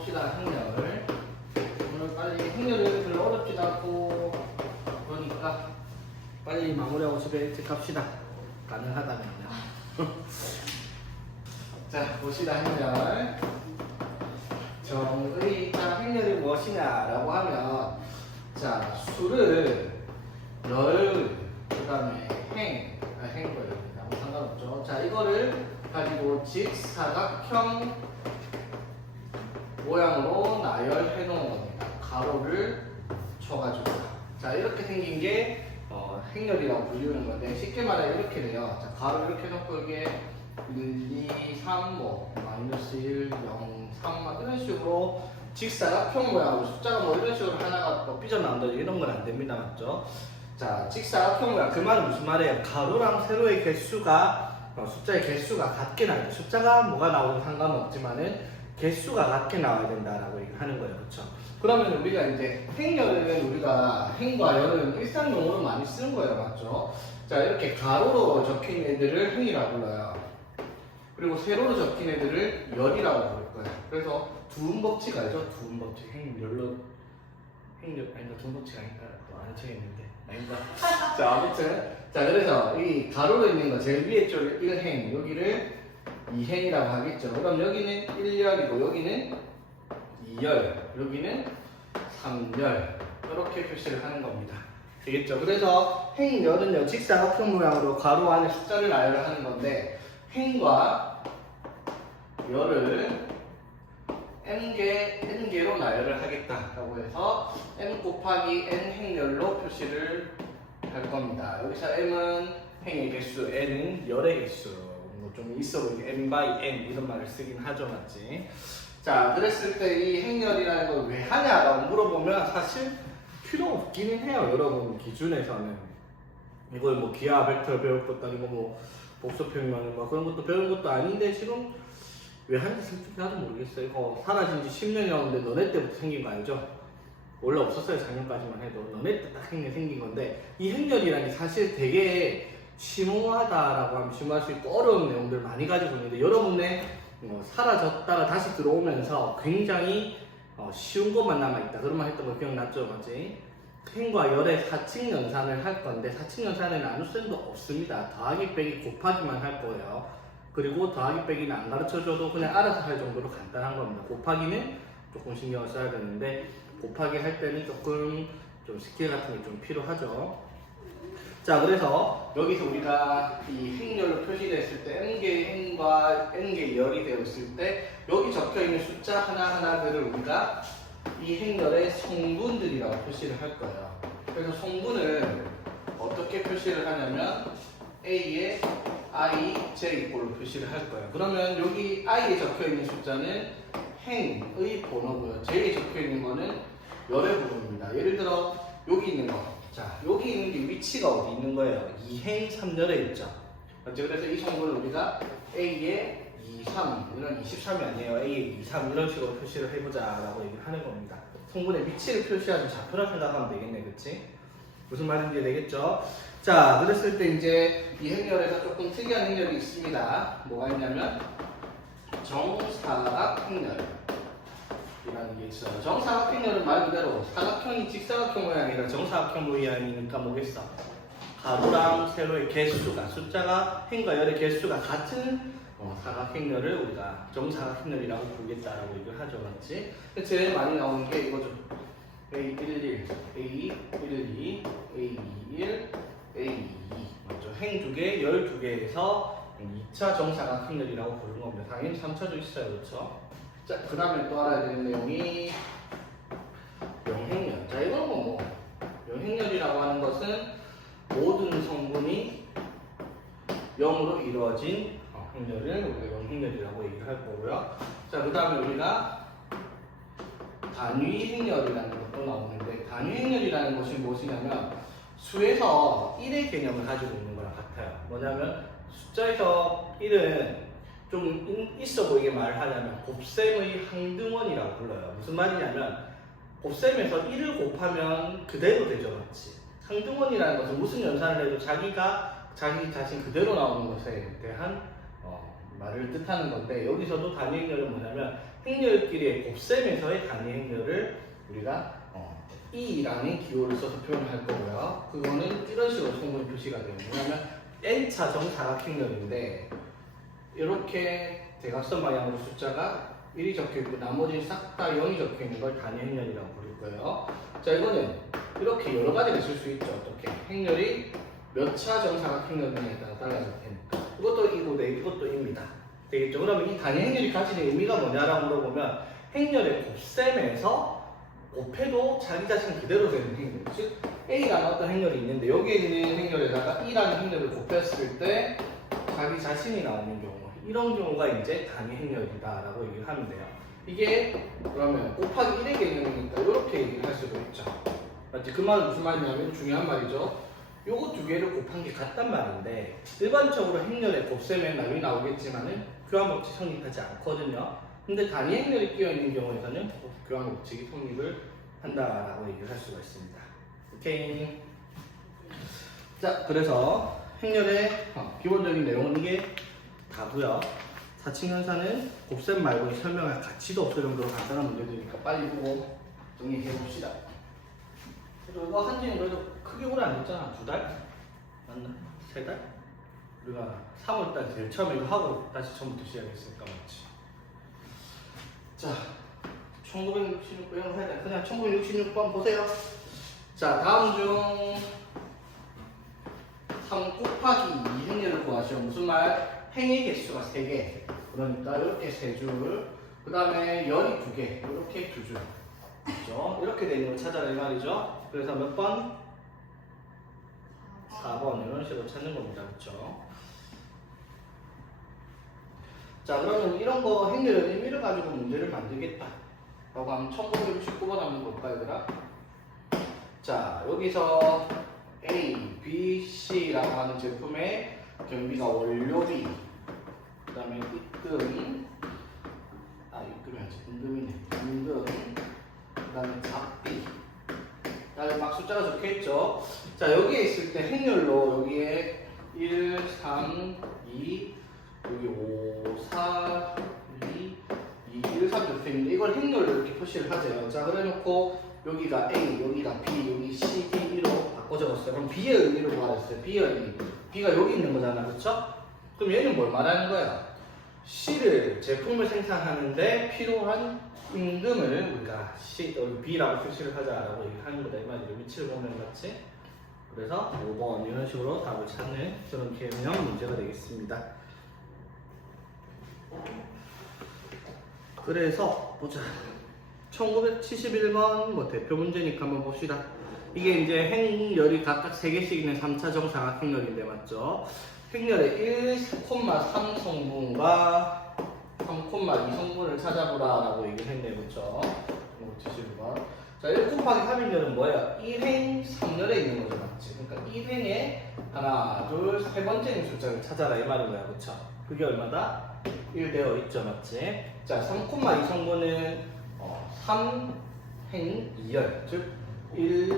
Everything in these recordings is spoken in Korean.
봅시다. 행렬. 오늘 빨리 행렬을 별로 어렵지도 않고 그러니까 빨리 마무리하고 집에 일찍 갑시다. 가능하다면요. 자, 봅시다. 행렬. 정의. 자, 행렬이 무엇이냐라고 하면, 자, 수를 열, 그 다음에 행거예요. 아무 상관없죠. 자, 이거를 가지고 직사각형 모양으로 나열해 놓은 겁니다. 가로를 쳐가지고. 자, 이렇게 생긴 게 행렬이라고 불리는 건데, 쉽게 말하면 이렇게 돼요. 자, 가로 이렇게 놓고 이게 1, 2, 3, 뭐 마이너스 1, 0, 3 막 이런 식으로 직사각형 모양으로 숫자가 뭐 이런 식으로 하나가 또 삐져나온다 이런 건 안 됩니다. 맞죠? 자, 직사각형 모양. 그 말은 무슨 말이에요? 가로랑 세로의 개수가 숫자의 개수가 같게 나와야 돼. 숫자가 뭐가 나오든 상관없지만은 개수가 같게 나와야 된다라고 얘기를 하는 거예요. 그렇죠? 그러면 우리가 이제 행렬은 우리가 행과 열은 일상용어로 많이 쓰는 거예요. 맞죠? 자, 이렇게 가로로 적힌 애들을 행이라고 불러요. 그리고 세로로 적힌 애들을 열이라고 부를 거예요. 그래서 두음법칙 알죠? 두음법칙. 행렬로 행렬 아닌가? 두음법칙 아닌가? 또 아는 척 했는데 아닌가? 자, 아무튼 자, 그래서 이 가로로 있는 거 제일 위에 쪽 1행 여기를 2행이라고 하겠죠. 그럼 여기는 1열이고 여기는 2열, 여기는 3열 이렇게 표시를 하는 겁니다. 되겠죠? 그래서 행, 열은요 직사각형 모양으로 가로 안에 숫자를 나열을 하는 건데, 행과 열을 n개로 나열을 하겠다라고 해서 m 곱하기 n 행열로 표시를 할 겁니다. 여기서 m은 행의 개수, n은 열의 개수. 뭐 좀 있어 보이게 m by n 이런 말을 쓰긴 하죠, 맞지? 자, 그랬을 때 이 행렬이라는 걸 왜 하냐라고 물어보면 사실 필요 없기는 해요. 여러분 기준에서는 이걸 뭐 기하 벡터 배울 것도 아니고 뭐 복소평면 뭐 그런 것도 배운 것도 아닌데 지금 왜 하는지 솔직히 나도 모르겠어요. 이거 사라진 지 10년이 넘었는데 너네 때부터 생긴 거 알죠? 원래 없었어요. 작년까지만 해도. 너네 때 딱 행렬 생긴 건데, 이 행렬이라는 게 사실 되게 심오하다라고 하면 심오할 수 있고 어려운 내용들을 많이 가지고 있는데, 여러분의 사라졌다가 다시 들어오면서 굉장히 쉬운 것만 남아있다. 그런 말 했던 거 기억났죠? 맞지? 행과 열의 사칙 연산을 할 건데, 사칙 연산에는 아무 셈도 없습니다. 더하기 빼기 곱하기만 할 거예요. 그리고 더하기 빼기는 안 가르쳐줘도 그냥 알아서 할 정도로 간단한 겁니다. 곱하기는 조금 신경을 써야 되는데, 곱하기 할 때는 조금 좀 스킬 같은 게 좀 필요하죠. 자, 그래서 여기서 우리가 이 행렬로 표시됐을 때 n개의 행과 n개의 열이 되어 있을 때 여기 적혀 있는 숫자 하나하나들을 우리가 이 행렬의 성분들이라고 표시를 할 거예요. 그래서 성분을 어떻게 표시를 하냐면 a의 i, j 꼴로 표시를 할 거예요. 그러면 여기 i에 적혀 있는 숫자는 행의 번호고요. j에 적혀 있는 거는 열의 번호입니다. 예를 들어 여기 있는 거. 자, 여기 있는 게 위치가 어디 있는 거예요? 2행 3열에 있죠. 맞죠? 그래서 이 성분을 우리가 A에 2, 3, 이런 23이 아니에요. A에 2, 3 이런 식으로 표시를 해보자 라고 얘기를 하는 겁니다. 성분의 위치를 표시하는 좌표라 생각하면 되겠네, 그치? 무슨 말인지 되겠죠? 자, 그랬을 때 이제 이 행렬에서 조금 특이한 행렬이 있습니다. 뭐가 있냐면 정사각 행렬 이라는 게 있어요. 정사각형은 말 그대로 사각형이 직사각형 모양이라 정사각형 모양이니까 뭐겠어? 가로랑 세로의 개수가, 숫자가 행과 열의 개수가 같은 사각형열을 우리가 정사각형열이라고 부르겠다라고 얘기를 하죠. 맞지? 제일 많이 나오는 게 이거죠. A11, A12, A21, A22 맞죠? 행 두 개, 열 두 개에서 2차 정사각형열이라고 부르는 겁니다. 당연히 3차도 있어요. 그렇죠? 자, 그 다음에 또 알아야 되는 내용이 영행렬. 자, 이건 뭐 영행렬이라고 하는 것은 모든 성분이 0으로 이루어진 행렬을 우리가 영행렬이라고 얘기를 할 거고요. 자, 그 다음에 우리가 단위행렬이라는 것도 나오는데, 단위행렬이라는 것이 무엇이냐면 수에서 1의 개념을 가지고 있는 거랑 같아요. 뭐냐면 숫자에서 1은 좀 있어 보이게 말을 하자면 곱셈의 항등원이라고 불러요. 무슨 말이냐면 곱셈에서 1을 곱하면 그대로 되죠. 맞지? 항등원이라는 것은 무슨 연산을 해도 자기 자신 그대로 나오는 것에 대한 말을 뜻하는 건데 여기서도 단위 행렬은 뭐냐면 행렬끼리의 곱셈에서의 단위 행렬을 우리가 E라는 기호를 써서 표현할 거고요. 그거는 이런 식으로 성분이 표시가 돼요. 뭐냐면 N차 정사각행렬인데 이렇게 대각선 방향으로 숫자가 1이 적혀있고 나머지는 싹 다 0이 적혀있는 걸 단위 행렬이라고 부를 거예요. 자, 이거는 이렇게 여러 가지가 있을 수 있죠. 어떻게? 행렬이 몇 차 정사각행렬이냐에 따라 달라질 테니까. 이것도 이고 네, 이것도 입니다. 되겠죠? 그러면 이 단위 행렬이 가지는 의미가 뭐냐라고 물어보면 행렬의 곱셈에서 곱해도 자기 자신 그대로 되는 행렬. 즉 A라는 어떤 행렬이 있는데 여기에 있는 행렬에다가 E라는 행렬을 곱했을 때 자기 자신이 나오는 경우, 이런 경우가 이제 단위 행렬이다라고 얘기를 하면 돼요. 이게 그러면 곱하기 1의 개념이니까 이렇게 얘기를 할 수도 있죠. 맞지? 그 말은 무슨 말이냐면 중요한 말이죠. 요거 두 개를 곱한 게 같단 말인데 일반적으로 행렬의 곱셈에 나중에 나오겠지만은 교환법칙 성립하지 않거든요. 근데 단위 행렬이 끼어 있는 경우에서는 교환법칙이 성립을 한다라고 얘기를 할 수가 있습니다. 오케이. 자, 그래서 행렬의 기본적인 내용은 이게 다고요. 사칙연산은 곱셈 말고 설명할 가치도 없을 정도로 간단한 문제들이니까 빨리 보고 정리해 봅시다. 그리고 이거 한지는 그래도 크게 오래 안 됐잖아. 2달? 맞나? 3달? 우리가 3월달 제일 처음에 이거 하고 다시 처음부터 시작했으니까 맞지. 자, 1966번 해야 돼. 그냥 1966번 보세요. 자, 다음 중 3 곱하기 2 행렬을 구하시오. 무슨 말? 행의 개수가 3개. 그러니까 이렇게 3줄. 그 다음에 열이 2개. 이렇게 2줄. 그렇죠? 이렇게 되는 걸 찾아라 이 말이죠. 그래서 몇 번? 4번. 이런 식으로 찾는 겁니다. 그렇죠? 자, 그러면 이런 거 행렬의 의미를 가지고 문제를 만들겠다 라고 하면 1969번 한번 볼까요, 얘들아? 자, 여기서 A, B, C라고 하는 제품의 경비가 원료비, 그 다음에 입금, 입금이 아니지, 임금이네. 임금, 그 다음에 잡비. 자, 막 숫자가 적혀있죠. 자, 여기에 있을 때 행렬로 여기에 1, 3, 2, 여기 5, 4, 2, 1, 3 적혀있는데 이걸 행렬로 이렇게 표시를 하세요. 자, 그래 놓고 여기가 A, 여기가 B, 여기 C, D, E로 바꿔 적었어요. 그럼 B의 의미를 구하랬어요. B의 의미. B가 여기 있는 거잖아. 그렇죠? 그럼 얘는 뭘 말하는 거야? C를 제품을 생산하는데 필요한 임금을 우리가 C, 여기 B라고 표시를 하자라고 얘기하는 거다. 이 말이죠. 위치를 보면 맞지? 그래서 5번 이런 식으로 답을 찾는 그런 개념 문제가 되겠습니다. 그래서 보자. 1971번 뭐 대표 문제니까 한번 봅시다. 이게 이제 행렬이 각각 3개씩 있는 3차 정사각행렬인데 맞죠? 행렬의 1,3 성분과 3,2 성분을 찾아보라 라고 얘기를 했네요. 그렇죠? 71번. 자, 1 곱하기 3행렬은 뭐예요? 1행 3열에 있는 거죠. 맞지? 그러니까 1행에 하나, 둘, 세 번째 숫자를 찾아라 이 말인 거야. 그렇죠? 그게 얼마다? 1 되어 있죠. 맞지? 자, 3,2 성분은 3행 2열. 즉 1,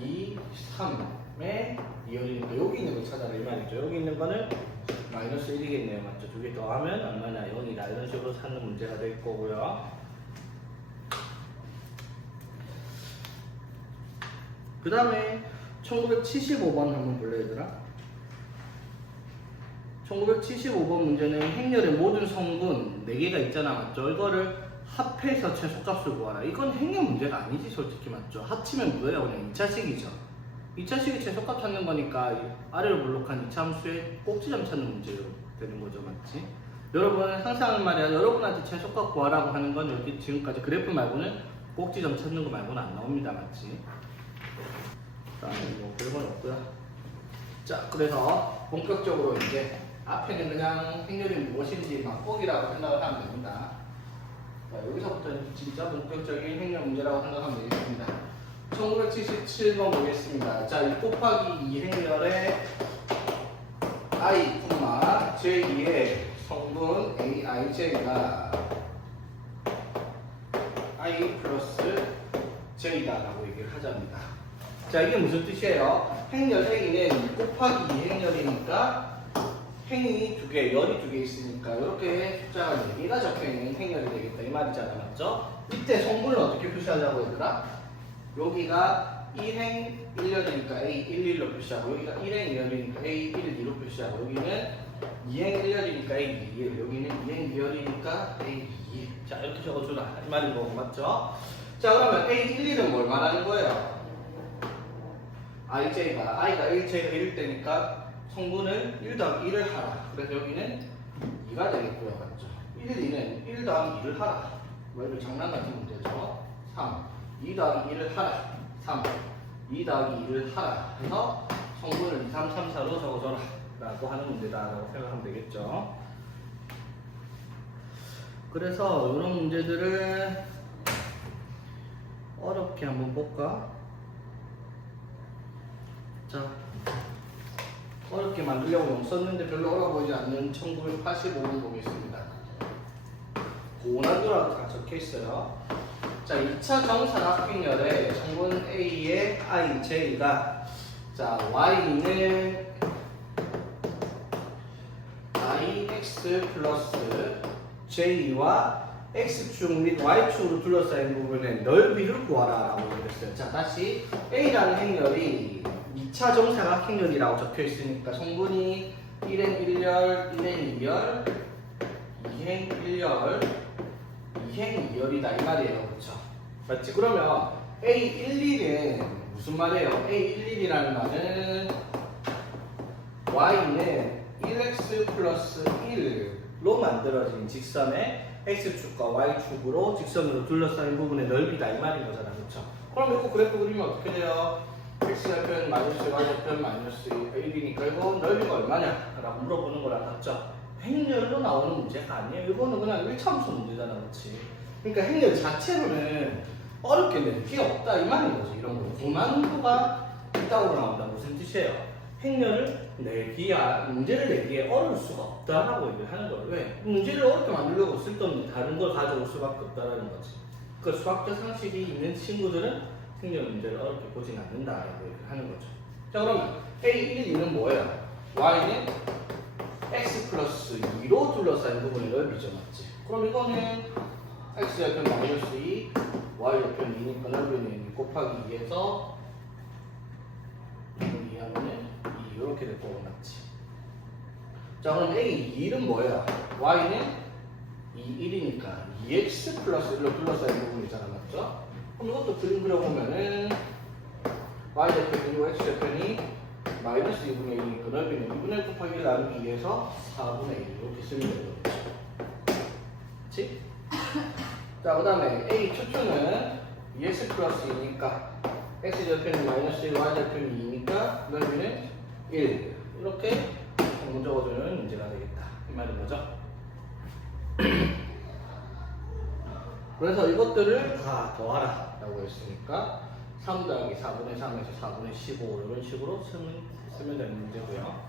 2, 3의 2열이니까 여기 있는 거 찾아라 이 말이죠. 여기 있는 거는 마이너스 1이겠네요. 맞죠? 두 개 더하면 얼마나 0이다. 이런 식으로 찾는 문제가 될 거고요. 그 다음에 1975번 한번 볼래 얘들아? 1975번 문제는 행렬의 모든 성분 4개가 있잖아. 맞죠? 이거를 합해서 최소값을 구하라. 이건 행렬 문제가 아니지 솔직히. 맞죠? 합치면 뭐예요? 그냥 2차식이죠. 2차식이 최소값 찾는 거니까 아래로 블록한 2차 함수의 꼭지점 찾는 문제로 되는 거죠. 맞지? 여러분 항상 말이야, 여러분한테 최소값 구하라고 하는 건 여기 지금까지 그래프 말고는 꼭지점 찾는 거 말고는 안 나옵니다. 맞지? 다음에 뭐 별건 없고요. 자, 그래서 본격적으로 이제 앞에는 그냥 행렬이 무엇인지 맛보기라고 생각을 하면 됩니다. 자, 여기서부터는 진짜 본격적인 행렬 문제라고 생각하면 되겠습니다. 1977번 보겠습니다. 자, 2 곱하기 2 행렬의 I, J의 성분 AIJ가 I 플러스 J다 라고 얘기를 하자입니다. 자, 이게 무슨 뜻이에요? 행렬 A는 2 곱하기 2 행렬이니까 행이 두 개, 열이 두 개 있으니까 이렇게 숫자가 4개가 적혀있는 행열이 되겠다 이 말이잖아, 맞죠? 이때 성분을 어떻게 표시하자고 얘들아? 여기가 1행 1열이니까 A 1, 1로 표시하고 여기가 1행 2열이니까 A 1, 2로 표시하고 여기는 2행 1열이니까 A 2, 1 여기는 2행 2열이니까 A 2. 자 이렇게 적어주라 이 말인 거고 맞죠? 자 그러면 A 1, 1은 뭘 말하는 거예요? I가 1, J가 1일 때니까 성분은 1 더하기 1을 하라. 그래서 여기는 2가 되겠고요. 맞죠? 1, 2는 1 더하기 2를 하라. 뭐 이런 장난 같은 문제죠. 3, 2 더하기 1을 하라. 3, 2 더하기 2를 하라. 그래서 성분을 2, 3, 3, 4로 적어줘라. 라고 하는 문제다라고 생각하면 되겠죠. 그래서 이런 문제들을 어렵게 한번 볼까? 자, 어렵게 만들려고 썼는데 별로 어려워 보이지 않는 1985번 보겠습니다. 고난도라고 다 적혀 있어요. 자, 2차 정사각형열의 성분 A의 I, J가 자, Y는 IX 플러스 J와 X축 및 Y축으로 둘러싸인 부분의 넓이를 구하라 라고 그랬어요. 자, 다시 A라는 행열이 2차 정사각형열이라고 적혀 있으니까 성분이 1행 1열, 1행 2열, 2행 1열, 2행 2열이다 이 말이에요. 그렇죠? 맞지? 그러면 A11은 무슨 말이에요? A11이라는 말은 Y는 1x 플러스 1로 만들어진 직선의 X축과 Y축으로 직선으로 둘러싸인 부분의 넓이다 이 말인 거잖아. 그렇죠? 그럼 이거 그래프 그리면 어떻게 돼요? X좌편 마이너스 Y좌편 마이너스 1이니까 이거 넓이가 얼마냐? 라고 물어보는 거랑 같죠? 행렬로 나오는 문제가 아니에요. 이거는 그냥 1차함수 문제잖아. 그렇지? 그러니까 행렬 자체로는 어렵게 낼 게 없다 이 말인 거지. 이런 거 고난도가 있다고 나온다. 무슨 뜻이에요? 행렬을 내기야, 문제를 내기에 어려울 수가 없다라고 얘기를 하는 거예요. 왜? 문제를 어렵게 만들려고 쓸데없는 다른 걸 가져올 수밖에 없다라는 거지. 그 수학적 상식이 있는 친구들은 행렬 문제를 어렵게 보진 않는다라고 얘기를 하는 거죠. 자 그러면 A1, 2는 뭐예요? Y는 X 플러스 2로 둘러싸인 부분의 넓이죠. 맞지? 그럼 이거는 X좌편 마이너스 2, Y좌편 2니까 넓이는 2 곱하기 2에서 이걸 이해하면은 2 이렇게 될 거고 맞지? 자 그럼 A2는 뭐예요? Y는 2, 1이니까 2X 플러스 1로 둘러싸인 부분이잖아. 맞죠? 그럼 이것도 그림 그려보면은 Y좌편 그리고 X좌편이 마이너스 2분의 1이니까 넓이는 2분의 1 곱하기 1 나누기 2에서 4분의 1 이렇게 쓰면 되거든요. 그치? 자 그 다음에 A 초초는 2X 플러스 2니까 X좌편이 마이너스 1, Y좌편이 2니까 넓이는 1 이렇게 한번 적어주는 문제가 되겠다 이 말인 거죠. 그래서 이것들을 다 더하라 라고 했으니까 3 더하기 4분의 3에서 4분의 15 이런 식으로 쓰면 되는 문제고요.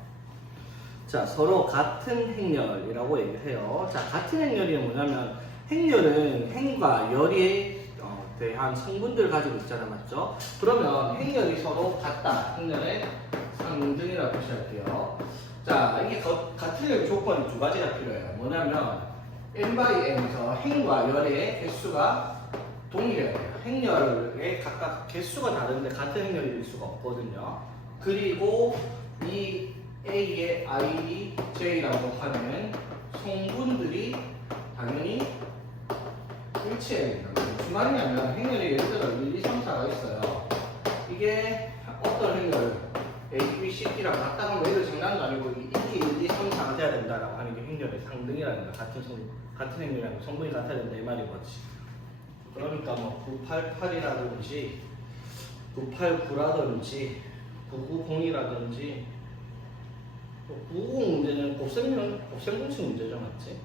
자 서로 같은 행렬이라고 얘기를 해요. 자 같은 행렬이 뭐냐면 행렬은 행과 열에 대한 성분들을 가지고 있잖아. 맞죠? 그러면 행렬이 서로 같다. 행렬의 상등이라고 표시할게요. 자 이게 같은 열 조건이 두 가지가 필요해요. 뭐냐면 n/n에서 행과 열의 개수가 동일해야 돼요. 행렬의 각각 개수가 다른데 같은 행렬일 수가 없거든요. 그리고 이 A의 I, J라고 하는 성분들이 당연히 일치해야 된다. 무슨 말이냐면 행렬이 예를 들어 1, 2, 3, 4가 있어요. 이게 어떤 행렬 A, B, C, D랑 같다 하면 얘들 장난도 아니고 이게 1, 2, 3, 4가 돼야 된다라고 하는 게 행렬의 상등이라는 거. 같은 행렬이라는 성분이 같아야 된다 이 말인 거지. 그러니까 뭐 988이라든지 989라든지 990이라든지 990 문제는 곱셈공식 문제죠. 맞지?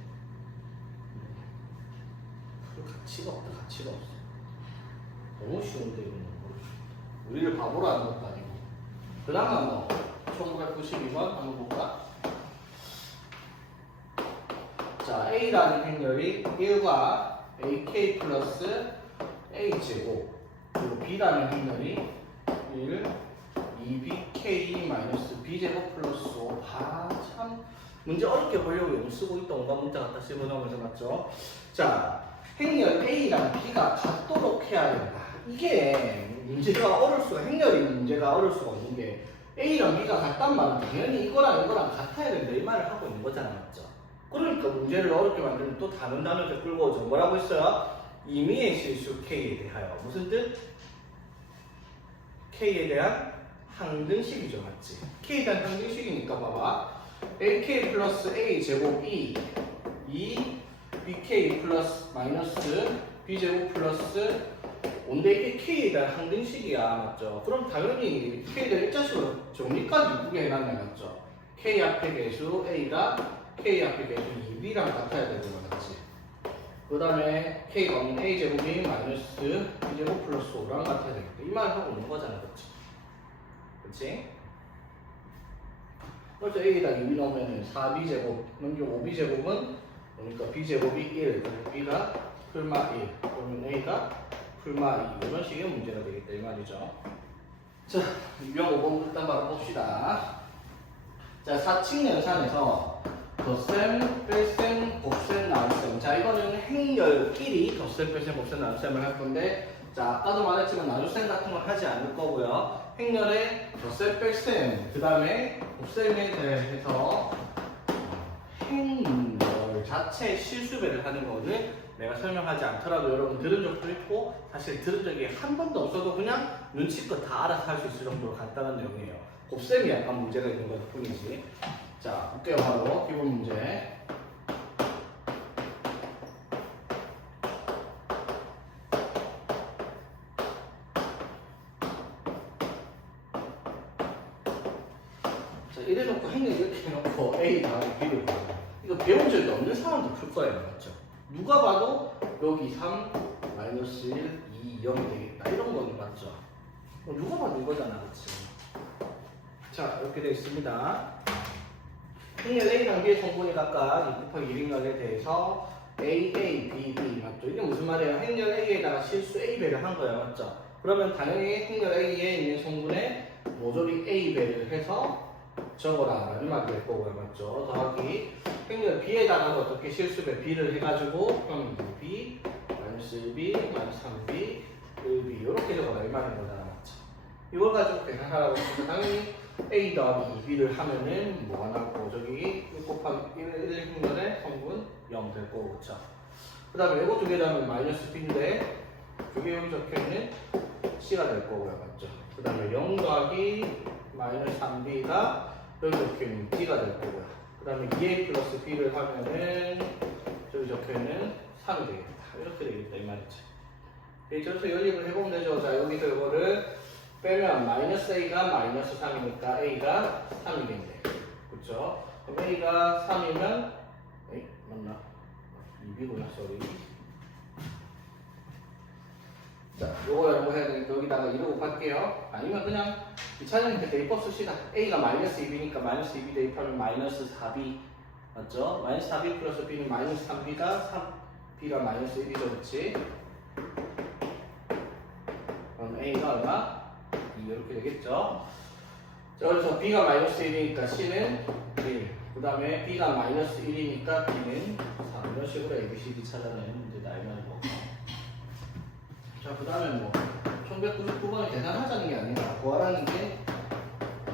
가치가 없다. 가치가 없어. 너무 쉬운데 이거는. 우리를 바보로 하는 것도 아니고. 그나마 뭐 1992번 한번 볼까? 자 A라는 행렬이 1과 AK 플러스 A제곱 그리고 B라는 행렬이 1, 2BK 마이너스 B제곱 플러스 5. 참 문제 어렵게 보려고 용 쓰고 있다 온갖 문자 갖다 씹어넣으면서 맞죠? 자, 행렬 A랑 B가 같도록 해야 된다. 이게 문제가 어려울 수가, 행렬이 문제가 어려울 수가 없는 게 A랑 B가 같단 말은 당연히 이거랑 이거랑 같아야 된다 이 말을 하고 있는 거잖아, 맞죠? 그러니까 문제를 어렵게 만들면 또 다른 단어를 끌고 오죠. 뭐라고 했어요? 임의의 실수 K에 대하여. 무슨 뜻? K에 대한 항등식이죠, 맞지? K에 대한 항등식이니까 봐봐. AK 플러스 A 제곱 E BK 플러스 마이너스 B제곱 플러스 5인데 이게 K에 대한 항등식이야, 맞죠? 그럼 당연히 K에 대한 일자식으로 정리까지 이쁘게 해놨네, 맞죠? K 앞에 계수 A가 K 앞에 계수 2B랑 같아야 되는 거 맞지? 그 다음에 K가 없는 A제곱이 마이너스 B제곱 플러스 5랑 같아야 되겠다. 이 말을 하고 있는 거잖아, 그치? 그치? 그래서 A에다 2B 넣으면 4B제곱, 먼저 5B제곱은 그러니까 B제곱이 1, B가 풀마 1, 그러면 A가 풀마 2 이런 식의 문제가 되겠다 이 말이죠. 자, 유형 5번 일단 바로 봅시다. 자, 사칙 연산에서 덧셈, 뺄셈, 곱셈, 나눗셈. 자, 이거는 행렬끼리 덧셈, 뺄셈, 곱셈, 나눗셈을 할 건데, 자, 아까도 말했지만 나눗셈 같은 건 하지 않을 거고요. 행렬에 덧셈, 뺄셈, 그 다음에 곱셈에 대해서 행렬 자체 실수배를 하는 거는 내가 설명하지 않더라도 여러분 들은 적도 있고, 사실 들은 적이 한 번도 없어도 그냥 눈치껏 다 알아서 할 수 있을 정도로 간단한 내용이에요. 곱셈이 약간 문제가 있는 것 뿐이지. 자, 볼게요. 바로 기본 문제. 자, 이래놓고 행렬 이렇게 해놓고 A 다음에 B를 봐요. 이거 배운 적이 없는 사람도 풀 거예요. 맞죠? 누가 봐도 여기 3, 마이너스 1, 2, 0이 되겠다. 이런 거는 맞죠? 누가 봐도 이거잖아. 그치? 자, 이렇게 되어 있습니다. 행렬 A랑 B의 성분이 각각 2 곱하기 1인각에 대해서 A, A, B, B 맞죠? 이게 무슨 말이에요? 행렬 A에다가 실수 A 배를 한 거예요, 맞죠? 그러면 당연히 행렬 A에 있는 성분에 모조리 A 배를 해서 적어라 라는 말이 될 거고요, 맞죠? 더하기 행렬 B에다가 어떻게 실수배 B를 해가지고 그럼 2B, 마이너스 1B, 마이너스 3B, 1B 이렇게 적어라 이 말인 거잖아, 맞죠? 이걸 가지고 계산하라고 했으면 당연히 A 더하기 2B를 하면은 뭐가 나고 저기 6 곱하기 1 행렬의 성분 0 될 거고, 그쵸? 그 다음에 이거 두 개 더하면 마이너스 B인데 그게 여기 적혀있는 C가 될 거고요, 맞죠? 그 다음에 0 더하기 마이너스 3B가 여기 적혀있는 D가 될 거고요. 그 다음에 2A 플러스 B를 하면은 저기 적혀있는 3이 되겠다. 이렇게 되겠다 이 말이죠. 그래서 연립을 해보면 되죠. 자, 여기서 이거를 빼면 마이너스 A가 마이너스 3이니까 A가 3이겠네. 그쵸? 그럼 A가 3이면 에이? 맞나? 2B구나, 쏘리. 자, 요거 해야 되니까 여기다가 2를 곱할게요. 아니면 그냥 이차전에 대입법 씁시다. A가 마이너스 2B니까 마이너스 2B 대입하면 마이너스 4B 맞죠? 마이너스 4B 플러스 B는 마이너스 3B가 3B가 마이너스 1이죠, 그렇지? 그럼 A가 얼마? 2 이렇게 되겠죠? 자, 그래서 B가 마이너스 1이니까 C는 1. 그 다음에 B가 마이너스 1이니까 B는 4. 이런 식으로 ABCD 찾아내는 문제다 이 말이고. 자, 그 다음에 뭐 1199번을 계산하자는 게 아니라 구하라는 게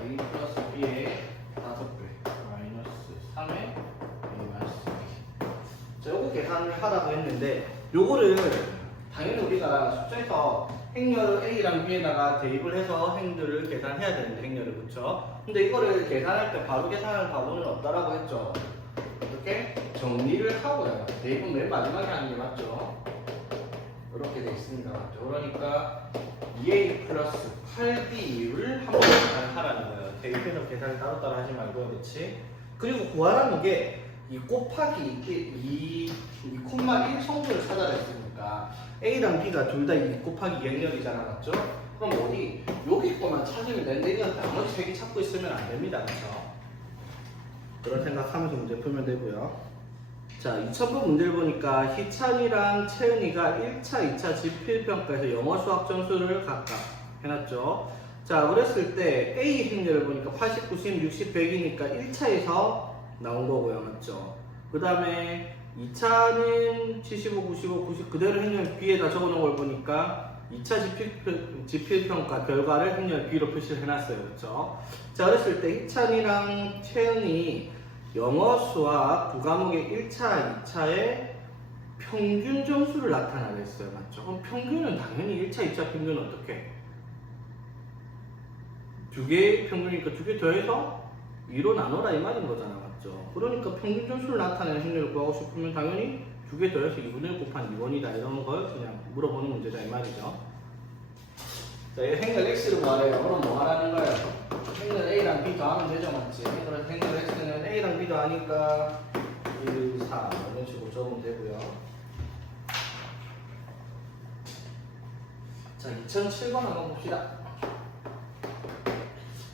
A 플러스 B의 5배 마이너스 3의 A 마이너스 B. 자, 요거 계산을 하라고 했는데 요거를 당연히 우리가 숙제에서 행렬을 A랑 B에다가 대입을 해서 행들을 계산해야 되는데 행렬을, 그쵸? 근데 이거를 계산할 때 바로 계산할 방법은 없다라고 했죠. 이렇게 정리를 하고요. 대입은 맨 마지막에 하는 게 맞죠? 이렇게 되어 있습니다. 맞죠? 그러니까 2A 플러스 8B를 한번 계산하라는 거예요. 대입해서 계산을 따로따로 하지 말고요. 그렇지? 그리고 구하라는 게 이 곱하기 2,1 성분을 찾아라 했으니까 A랑 B가 둘 다 2 곱하기 2행렬이잖아. 맞죠? 그럼 어디? 여기 거만 찾으면 되는데 이건 나머지 3개 찾고 있으면 안 됩니다. 그렇죠? 그런 생각하면서 문제 풀면 되고요. 자, 2000번 문제를 보니까 희찬이랑 채은이가 1차, 2차 지필평가에서 영어 수학 점수를 각각 해놨죠. 자, 그랬을 때 A 행렬을 보니까 80, 90, 60, 100이니까 1차에서 나온 거고요. 맞죠? 그 다음에 2차는 75, 95, 90 그대로 행렬 B에다 적어놓은 걸 보니까 2차 지필평가 결과를 행렬 B로 표시를 해놨어요. 그렇죠? 자, 그랬을 때 희찬이랑 채은이 영어, 수학 두 과목의 1차, 2차의 평균 점수를 나타나려 했어요. 맞죠? 그럼 평균은 당연히 1차, 2차 평균은 어떻게? 두 개의 평균이니까 두 개 더해서 2로 나눠라 이 말인 거잖아. 맞죠? 그러니까 평균 점수를 나타내는 행렬을 구하고 싶으면 당연히 두 개 더해서 2분의 1 곱한 2번이다 이런 걸 그냥 물어보는 문제다 이 말이죠. 자, 이 행렬 x를 구하래요. 그럼 뭐 하라는 거예요? 행렬 a랑 b 더하면 되죠, 맞지? 그래서 행렬 x는 a랑 b 더하니까 1, 4 이런 식으로 적으면 되고요. 자, 2007번 한번 봅시다.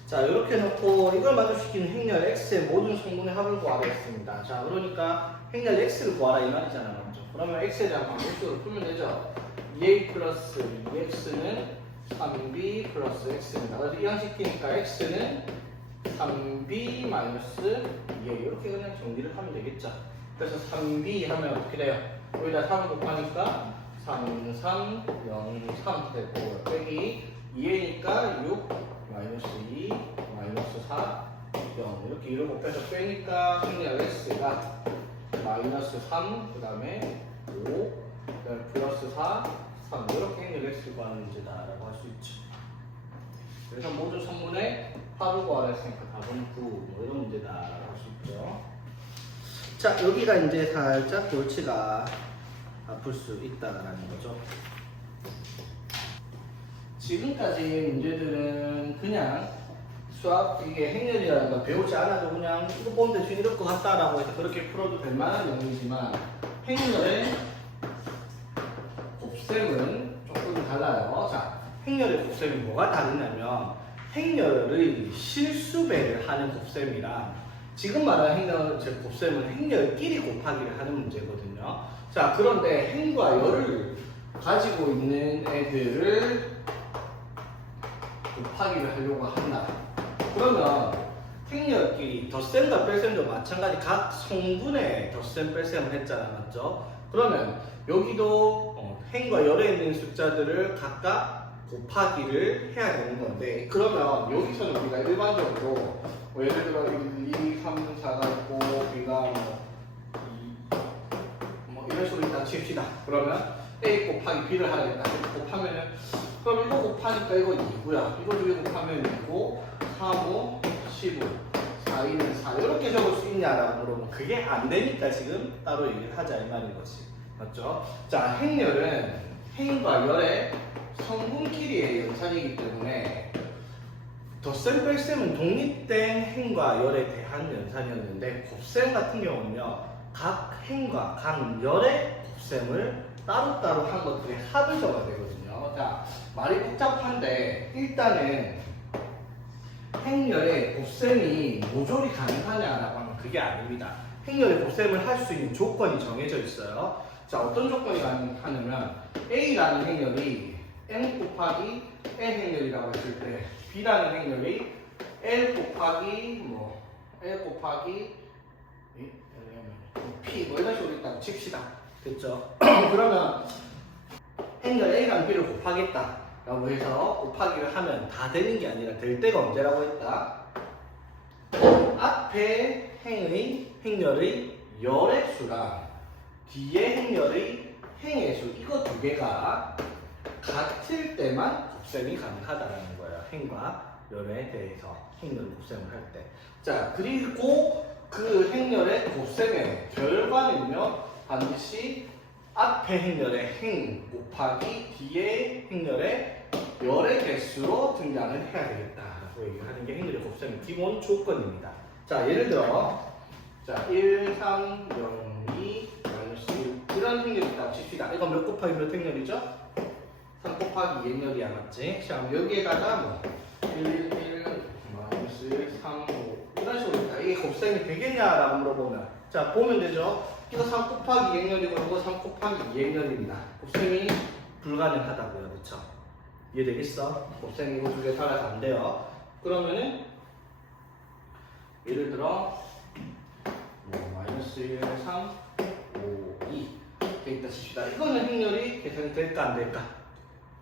자, 이렇게 놓고 이걸 마주시키는 행렬 x의 모든 성분의 합을 구하겠습니다. 자, 그러니까 행렬 x를 구하라 이 말이잖아, 맞죠? 그러면 x에 대한 방식으로 풀면 되죠. 2a 플러스 2x는 3b 플러스 x입니다. 그래서 이항시키니까 x는 3b 마이너스 2a 이렇게 그냥 정리를 하면 되겠죠. 그래서 3b 하면 어떻게 돼요? 여기다 3을 곱하니까 3, 3, 0, 3 되고 빼기 2a니까 6 마이너스 2, 마이너스 4, 0 이렇게 2를 곱해서 빼니까 행렬 x가 마이너스 3, 그 다음에 5, 그 다음에 플러스 4, 3 이렇게 행렬 x를 구하는 문제다라고 할 수 있죠. 그래서 모든 성분의 합을 구하라 했으니까 답은 9 뭐 이런 문제다라고 할 수 있죠. 자, 여기가 이제 살짝 골치가 아플 수 있다라는 거죠. 지금까지 문제들은 그냥 수학 이게 행렬이라는 걸 배우지 않아도 그냥 이거 보면 대충 이럴 것 같다라고 해서 그렇게 풀어도 될 만한 내용이지만 행렬의 곱셈은 조금 달라요. 자, 행렬의 곱셈이 뭐가 다르냐면 행렬의 실수배를 하는 곱셈이랑 지금 말하는 행렬 즉 곱셈은 행렬끼리 곱하기를 하는 문제거든요. 자, 그런데 행과 열을 가지고 있는 애들을 곱하기를 하려고 한다. 그러면 행렬끼리 덧셈과 뺄셈도 마찬가지 각 성분의 덧셈 뺄셈을 했잖아, 맞죠? 그러면 여기도 행과 열에 있는 숫자들을 각각 곱하기를 해야 되는 건데 그러면 여기서는 우리가 일반적으로 뭐 예를 들어 1, 2, 3, 4가 있고 B가 뭐 이런 식으로 일단 칩시다. 그러면 A 곱하기 B를 하려겠다. 이렇게 곱하면은 그럼 이거 곱하니까 이거 2고요. 이거 두 개 곱하면 2고 3, 5, 15, 4, 2는 4 이렇게 적을 수 있냐라고 물어보면 그게 안 되니까 지금 따로 얘기를 하자 이 말인 거지. 맞죠? 자, 행렬은 행과 열의 성분끼리의 연산이기 때문에 덧셈 뺄셈은 독립된 행과 열에 대한 연산이었는데 곱셈 같은 경우는요 각 행과 각 열의 곱셈을 따로따로 한 것들의 합을 적어야 되거든요. 자, 말이 복잡한데 일단은 행렬의 곱셈이 모조리 가능하냐라고 하면 그게 아닙니다. 행렬의 곱셈을 할 수 있는 조건이 정해져 있어요. 자, 어떤 조건이 가능하냐면 A라는 행렬이 M 곱하기 N 행렬이라고 했을 때 B라는 행렬이 L 곱하기 L 곱하기 P 뭐 이런 식으로 일단 칩시다. 됐죠? 그러면 행렬 A랑 B를 곱하겠다 라고 해서 곱하기를 하면 다 되는 게 아니라 될 때가 언제라고 했다? 앞에 행렬의 열의 수랑 뒤에 행렬의 행의 수 이거 두 개가 같을 때만 곱셈이 가능하다는 거예요. 행과 열에 대해서 행렬 곱셈을 할 때. 자, 그리고 그 행렬의 곱셈의 결과는요 반드시 앞에 행렬의 행 곱하기 뒤에 행렬의 열의 개수로 등장을 해야 되겠다라고 얘기하는 게 행렬의 곱셈의 기본 조건입니다. 자, 예를 들어 자 1, 3, 0, 2, 마이너스 1 이런 행렬이 있다고 칩시다. 이거 몇 곱하기 몇 행렬이죠? 3 곱하기 2행렬이야, 맞지? 자, 여기에다가 1, 1, 마이너스 3, 5 이런 식으로 있다. 이게 곱셈이 되겠냐라고 물어보면 자, 보면 되죠? 이거 3 곱하기 2행렬이고 이거 3 곱하기 2행렬입니다. 곱셈이 불가능하다고요. 그렇죠? 이해되겠어? 곱셈이 이거 두 개 따라서 안 돼요. 그러면은 예를 들어 마이너스 1, 3, 5, 2 되겠다 칩시다. 이거는 행렬이 계산이 될까 안 될까?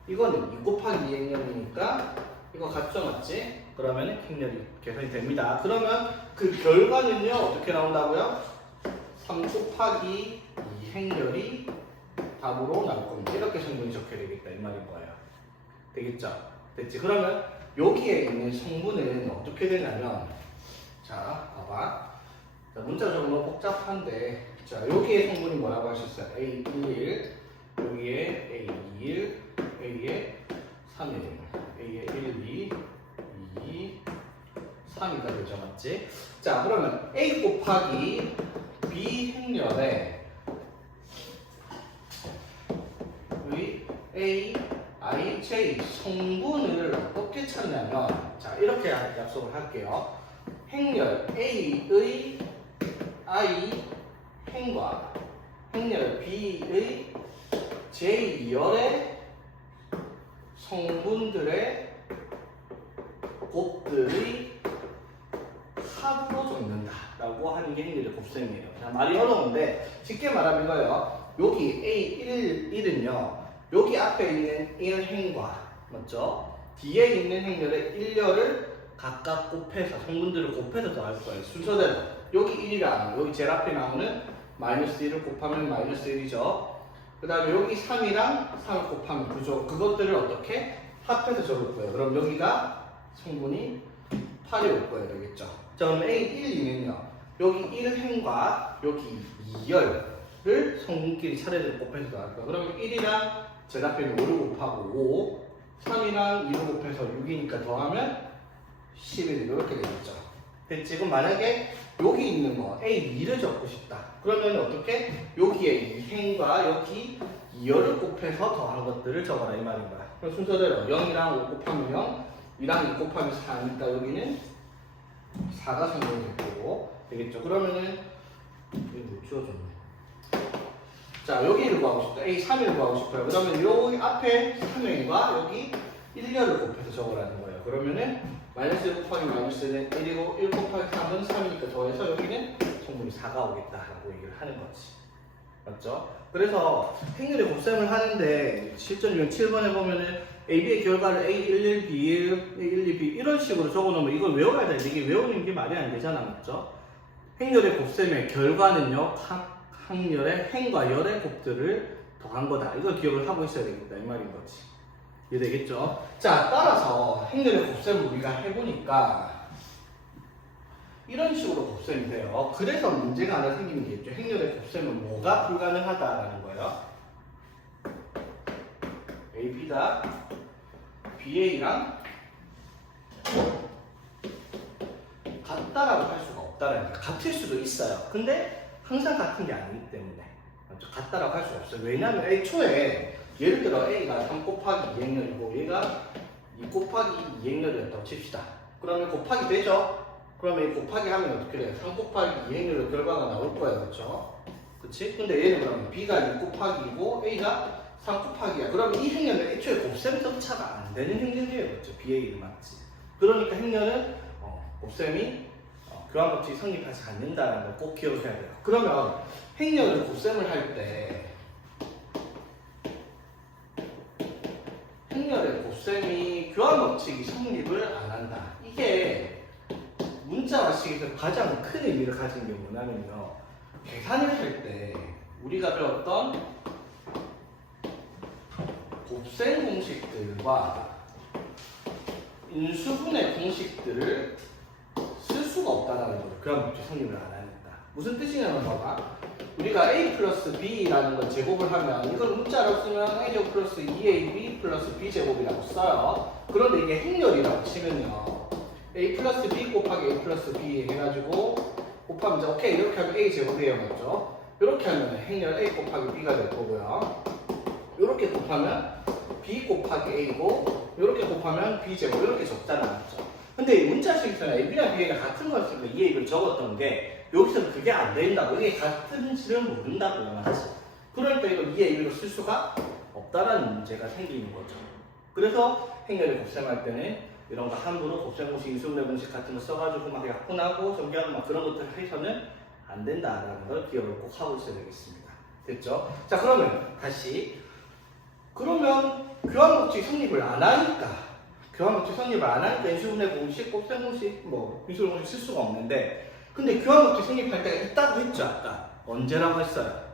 이거는 2 곱하기 2 행렬이니까 이거 같죠, 맞지? 그러면 행렬이 계산이 됩니다. 그러면 그 결과는요 어떻게 나온다고요? 3 곱하기 2 행렬이 답으로 나올 겁니다. 이렇게 성분이 적혀야 되겠다 이 말인 거예요. 되겠죠? 됐지? 그러면 여기에 있는 성분은 어떻게 되냐면, 자 봐봐. 자, 문자적으로 너무 복잡한데, 자 여기에 성분이 뭐라고 하셨어요? A11, 여기에 A21, A에 3일, A에 1, 2, 2, 3이가 되죠, 맞지? 자 그러면 A 곱하기 B 행렬에 우리 A, I, J 성분을 어떻게 찾냐면, 자 이렇게 약속을 할게요. 행렬 A의 I 행과 행렬 B의 J열의 성분들의 곱들의 합으로 적는다 라고 하는 게 행렬의 곱셈이에요. 자, 말이 어려운데 쉽게 말하면 이거예요. 여기 A11은요 여기 앞에 있는 1행과 맞죠? 뒤에 있는 행렬의 1열을 각각 곱해서 성분들을 곱해서 더할 거예요. 순서대로 여기 1이랑 여기 제일 앞에 나오는 마이너스 1을 곱하면 마이너스 1이죠. 그 다음에 여기 3이랑 3을 곱하면 9죠. 그것들을 어떻게 합해서 적을 거예요. 그럼 여기가 성분이 8이 올 거예요. 되겠죠? 자 그럼 A12는요 여기 1행과 여기 2열을 성분끼리 차례대로 곱해서 더할 거예요. 그러면 1이랑 제일 앞에 있는 5를 곱하고 5, 3이랑 2를 곱해서 6이니까 더하면 11 이렇게 되겠죠. 됐지? 그럼 만약에 여기 있는 거 A2를 적고 싶다. 그러면 어떻게? 여기에 2행과 여기 2열을 곱해서 더한 것들을 적어라 이 말인 거야. 그럼 순서대로 0이랑 5 곱하면 0, 2랑 2 곱하면 4니까 여기는 4가 성분이 되고 되겠죠. 그러면은 여기 못 지워졌네. 자 여기를 구하고 싶다. A3을 구하고 싶어요. 그러면 여기 앞에 3행과 여기 1열을 곱해서 적으라는 거예요. 그러면은 마이너스 1 곱하기 마이너스는 1이고 1 곱하기 3은 3이니까 더해서 여기는 성분이 4가 오겠다라고 얘기를 하는 거지. 맞죠? 그래서 행렬의 곱셈을 하는데 실전 유형 7번에 보면은 AB의 결과를 A11, B1, A12, B 이런 식으로 적어놓으면 이걸 외워야 돼. 이게 외우는 게 말이 안 되잖아. 맞죠? 행렬의 곱셈의 결과는요 각 행렬의 행과 열의 곱들을 더한 거다. 이걸 기억을 하고 있어야 되겠다. 이 말인 거지. 이해되겠죠? 자, 따라서 행렬의 곱셈을 우리가 해보니까 이런 식으로 곱셈이 돼요. 그래서 문제가 하나 생기는 게 있죠. 행렬의 곱셈은 뭐가 불가능하다라는 거예요. AB다, BA랑 같다라고 할 수가 없다라는 거예요. 같을 수도 있어요. 근데 항상 같은 게 아니기 때문에 같다라고 할 수 없어요. 왜냐하면 애초에 예를 들어 A가 3 곱하기 2행렬이고 얘가 2 곱하기 2행렬이었다고 칩시다. 그러면 곱하기 되죠? 그러면 이 곱하기 하면 어떻게 돼요? 3 곱하기 2행렬의 결과가 나올 거예요. 그렇죠? 그치? 근데 얘는 그러면 B가 2 곱하기고 A가 3 곱하기야. 그러면 이 행렬은 애초에 곱셈 점차가 안 되는 행렬이에요. 그렇죠? BA를 맞지? 그러니까 행렬은 곱셈이 교환법칙이 성립하지 않는다는 걸 꼭 기억해야 돼요. 그러면 행렬을 곱셈을 할 때 행렬의 곱셈이 교환법칙이 성립을 안 한다. 이게 문자와식에서 가장 큰 의미를 가진 게 뭐냐면요. 계산을 할 때 우리가 배웠던 곱셈 공식들과 인수분해 공식들을 쓸 수가 없다는 거죠. 교환법칙 성립을 안 하니까. 무슨 뜻이냐면 봐봐. 우리가 A 플러스 B라는 걸 제곱을 하면 이걸 문자로 쓰면 A제곱 플러스 2AB 플러스 B제곱이라고 써요. 그런데 이게 행렬이라고 치면요. A 플러스 B 곱하기 A 플러스 B 해가지고 곱하면 이제 오케이 이렇게 하면 A제곱이에요. 맞죠? 이렇게 하면 행렬 A 곱하기 B가 될 거고요. 이렇게 곱하면 B 곱하기 A고 이렇게 곱하면 B제곱 이렇게 적잖아. 맞죠? 근데 문자식에서는 AB랑 BA가 같은 걸 쓰고 2AB를 적었던 게 여기서는 그게 안 된다고. 이게 같은지를 모른다고요. 맞지? 그럴 때 이거 2AB로 쓸 수가 없다라는 문제가 생기는 거죠. 그래서 행렬을 곱셈할 때는 이런 거 함부로 곱셈 공식, 인수분해 공식 같은 거 써가지고 막 약분하고 정리하고 막 그런 것들 해서는 안 안 된다라는 걸 기억을 꼭 하고 있어야 되겠습니다. 됐죠? 자, 그러면 다시. 그러면 교환법칙 성립을 안 하니까 인수분해 공식, 곱셈 공식, 미술 공식 쓸 수가 없는데, 근데 교환법칙 성립할 때가 있다고 했죠, 아까. 언제라고 했어요?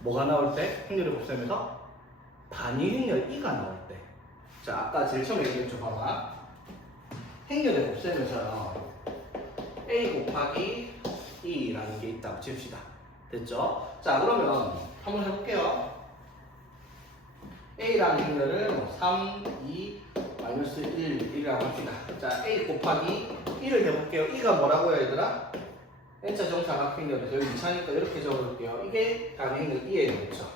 뭐가 나올 때? 행렬의 곱셈에서 단위 행렬 2가 나올 때. 자, 아까 제일 처음에 얘기했죠, 봐봐. 행렬의 곱셈에서요, a 곱하기 2라는 게 있다고 칩시다. 됐죠? 자, 그러면 한번 해볼게요. a라는 행렬을 3, 2, 마이너스 1, 1이라고 합시다. 자, a 곱하기 1을 해볼게요. 2가 뭐라고요, 얘들아? n차 정사각행렬에서 여기 2차니까 이렇게 적어볼게요. 이게 단위 행렬 2예요, 그렇죠?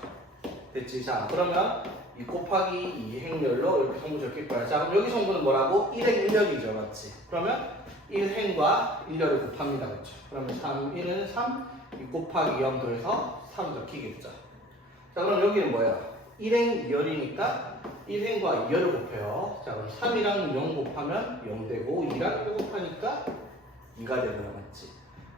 됐지? 자, 그러면 2 곱하기 2 행렬로 이렇게 성분 적힐 거야. 자, 그럼 여기 성분은 뭐라고? 1행 1렬이죠, 맞지? 그러면 1행과 1렬을 곱합니다, 그렇죠? 그러면 3, 1은 3, 2 곱하기 0 더해서 3 적히겠죠. 자, 그럼 여기는 뭐예요? 1행 2열이니까 1행과 2열을 곱해요. 자, 그럼 3이랑 0 곱하면 0 되고 2랑 1 곱하니까 2가 되고요, 맞지?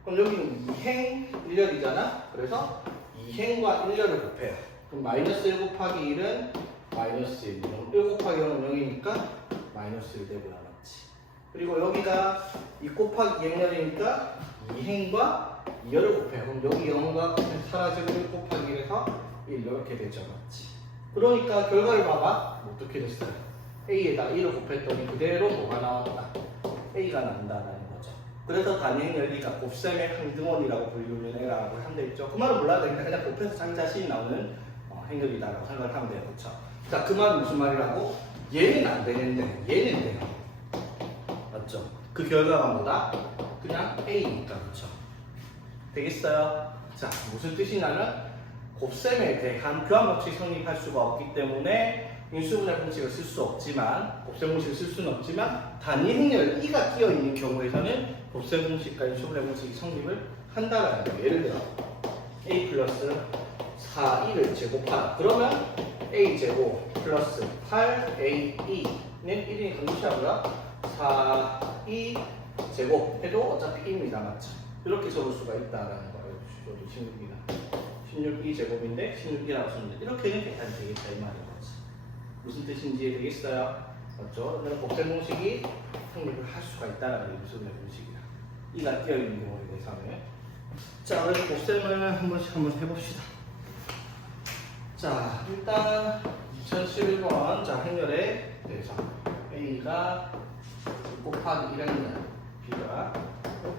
그럼 여기는 2행 1열이잖아? 그래서 2행과 1열을 곱해요. 그럼 마이너스 1 곱하기 1은 마이너스 1, 1 곱하기 0은 0이니까 마이너스 1 되고요, 맞지? 그리고 여기가 2 곱하기 2행열이니까 2행과 2열을 곱해요. 그럼 여기 0과 사라지고 1 곱하기 1에서 1 이렇게 되죠, 맞지? 그러니까 결과를 봐봐. 어떻게 됐어요? A에다 1을 곱했더니 그대로 뭐가 나왔다? A가 난다라는 거죠. 그래서 단위 행렬이가 곱셈의 항등원이라고 불리는 애라고 하면 되겠죠. 그 말은 몰라도 되니까 그냥 곱해서 자기 자신이 나오는 행렬이다라고 생각을 하면 돼요. 그렇죠? 자, 그 말은 무슨 말이라고? 얘는 안 되는데 얘는 돼요. 맞죠? 그 결과가 뭐다? 그냥 A니까, 그렇죠? 되겠어요? 자, 무슨 뜻이냐면 곱셈에 대한 교환법칙 성립할 수가 없기 때문에 인수분해 공식을 쓸 수 없지만, 곱셈 공식을 쓸 수는 없지만 단위 행렬 2가 끼어 있는 경우에서는 곱셈 공식과 인수분해 공식이 성립을 한다라는 거예요. 예를 들어 a 플러스 4, 2를 제곱하라. 그러면 a 제곱 플러스 8a2는 1이 건드시하고요. 4, 2 제곱 해도 어차피 2입니다. 맞죠? 이렇게 적을 수가 있다라는 거예요. 16 2제곱인데 16이라고 썼는데 이렇게는 계산이 되겠다 이 말인 거지. 무슨 뜻인지 이해되겠어요? 맞죠? 그러면 곱셈 공식이 성립을 할 수가 있다라는 게 무슨 공식이야. 2가 끼어있는 경우에 대해서는. 자, 그래서 곱셈을 한 번씩 한번 해봅시다. 자, 일단 2011번 자, 행렬에 대해서 A가 곱하기 1행렬, B가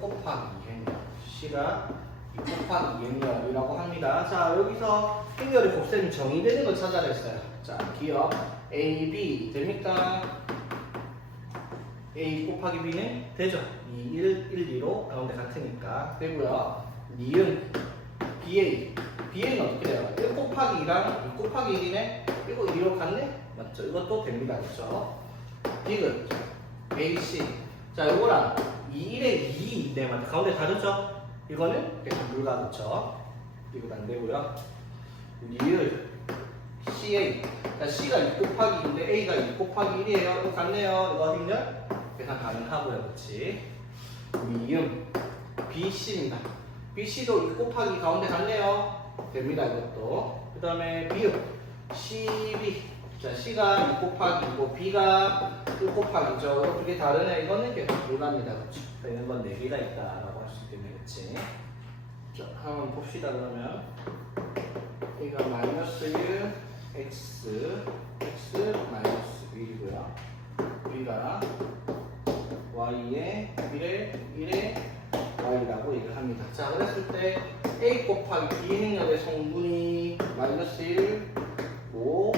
곱하기 2행렬, C가 2 곱하기 2행렬이라고 합니다. 자, 여기서 행렬의 곱셈이 정의되는 걸 찾아냈어요. 자, 기억 A, B 됩니까? A 곱하기 B는 되죠. 2, 1, 1, 2로 가운데 같으니까 되고요. 니은 BA, BA는 어떻게 돼요? 1 곱하기 2랑 2 곱하기 1이네? 이거 2로 같네? 맞죠? 이것도 됩니다. 그렇죠? 디귿 AC, 자, 이거랑 2, 1에 2인데 맞죠? 가운데 다르죠? 이거는 계산 불가, 그렇죠? 이거 안 되고요. 리을 CA, 자, C가 2 곱하기 2인데 A가 2 곱하기 1이에요. 이거 같네요. 이거 행렬 계산 가능하고요, 그렇지? 미음 BC입니다. BC도 2 곱하기 가운데 같네요. 됩니다, 이것도. 그 다음에 비읍 CB, 자, C가 2 곱하기 2고 B가 1 곱하기죠. 이거 두 개 다르네. 이거는 계산 불가입니다, 그렇죠? 되는 건 4개가 있다라고 할 수 있겠네, 그렇지? 자, 한번 봅시다. 그러면 A가 마이너스 1, X 마이너스 1이고요. B가 Y에 1에 Y라고 얘기를 합니다. 자, 그랬을 때 A 곱하기 B 행렬의 성분이 마이너스 1, 5,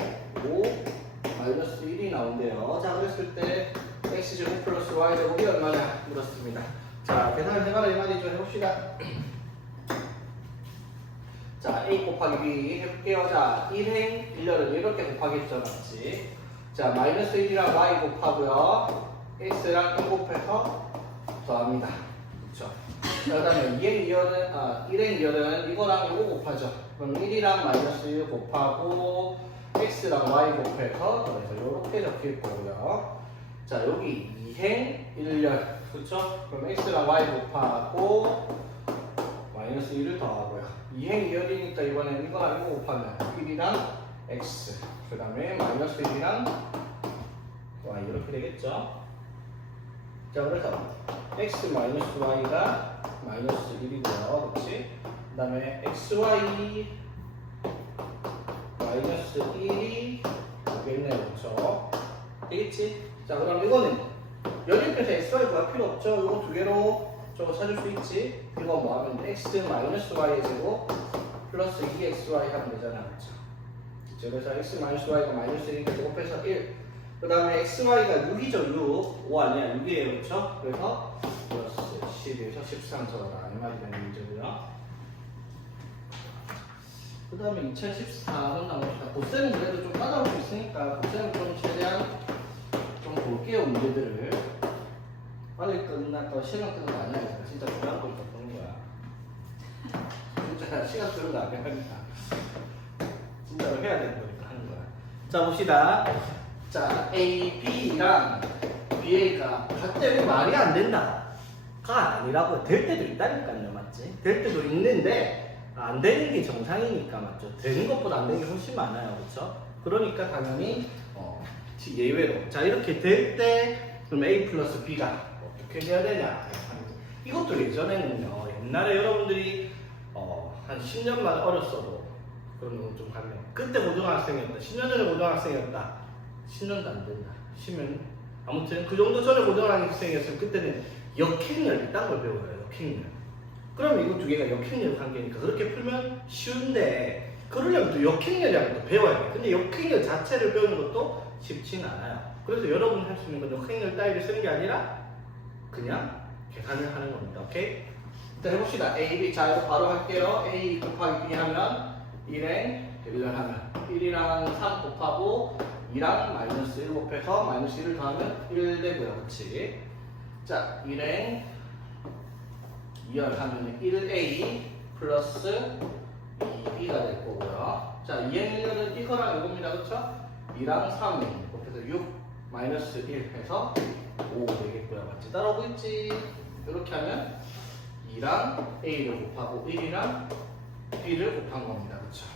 마이너스 1이 나온대요. 자, 그랬을 때 X제곱 플러스 Y제곱이 얼마냐 물었습니다. 자, 계산을 해봐라 이 말이죠. 해봅시다. 자, A 곱하기 B 해볼게요. 자, 1행 1열은 이렇게 곱하겠죠, 맞지? 자, 마이너스 1이랑 Y 곱하고요. X랑 1 곱해서 더합니다. 그렇죠? 자, 그 다음에 1행 2열은 이거랑 이거 곱하죠. 그럼 1이랑 마이너스 1 곱하고 X랑 Y 곱해서 더해서 이렇게 적힐 거고요. 자, 여기 2행 1열 그렇죠? 그럼 x랑 y 곱하고 마이너스 1을 더하고요. 2행 2열이니까 이번엔 이거랑 이거 곱하면 1이랑 x 그 다음에 마이너스 1이랑 y 이렇게 되겠죠? 자, 그래서 x 마이너스 y가 마이너스 1이고요. 그렇지? 그 다음에 xy 마이너스 1이 되겠네요. 그렇죠? 되겠지? 자, 그럼 이거는 연립해서 xy 구할 필요 없죠? 이거 두 개로 저거 찾을 수 있지? 이거 뭐 하면 돼? x 마이너스 y의 제곱 플러스 2xy 하면 되잖아. 그렇죠? 그래서 x 마이너스 y가 마이너스 1이니까 제곱해서 1. 그 다음에 xy가 6이죠. 6. 5 아니야. 6이에요. 그렇죠? 그래서 플러스 12에서 13 적어라. 이 말이 되는 문제고요. 그 다음에 2014번 나옵니다. 고쌤은 그래도 좀 따라올 수 있으니까 고쌤은 좀 최대한 좀 볼게요. 문제들을. 빨리 끝났다고 시간 끄는 거 아니야. 진짜 중요한 걸 보는 거야. 진짜 시간 끄는 거 아니야. 진짜로 해야 되는 거니까 하는 거야. 자, 봅시다. 자, A, B랑 BA가 같다면 말이 안 된다가 아니라고. 될 때도 있다니까요. 맞지? 될 때도 있는데 안 되는 게 정상이니까. 맞죠? 되는 것보다 안 되는 게 훨씬 많아요. 그렇죠? 그러니까 당연히 예외로. 자, 이렇게 될 때 그럼 A 플러스 B가 어떻게 해야 되냐. 이것도 예전에는요. 옛날에 여러분들이 한 10년만 어렸어도 그러면 좀 가면 그때 고등학생이었다. 10년 전에 고등학생이었다. 10년도 안 된다. 10년. 아무튼 그 정도 전에 고등학생이었으면 그때는 역행렬 이딴 걸 배워요. 역행렬. 그럼 이거 두 개가 역행렬 관계니까 그렇게 풀면 쉬운데 그러려면 또 역행렬이라고 또 배워야 돼. 근데 역행렬 자체를 배우는 것도 쉽지는 않아요. 그래서 여러분이 할 수 있는 건 역행렬 따위를 쓰는 게 아니라 그냥 계산을 하는 겁니다. 오케이? 일단 해봅시다. A, B. 자, 이거 바로 할게요. A 곱하기 B 하면 1행 1을 하면 1이랑 3 곱하고 2랑 마이너스 1 곱해서 마이너스 1을 더하면 1 되고요. 그렇지? 자, 1행 2열 하면 1A 플러스 2B가 될 거고요. 자, 2행 1열은 이거랑 이겁니다. 그렇죠? 2랑 3 곱해서 6 마이너스 1 해서 5 되겠고요. 맞지? 따라오고 있지? 이렇게 하면 2랑 A를 곱하고 1이랑 B를 곱한 겁니다. 그렇죠?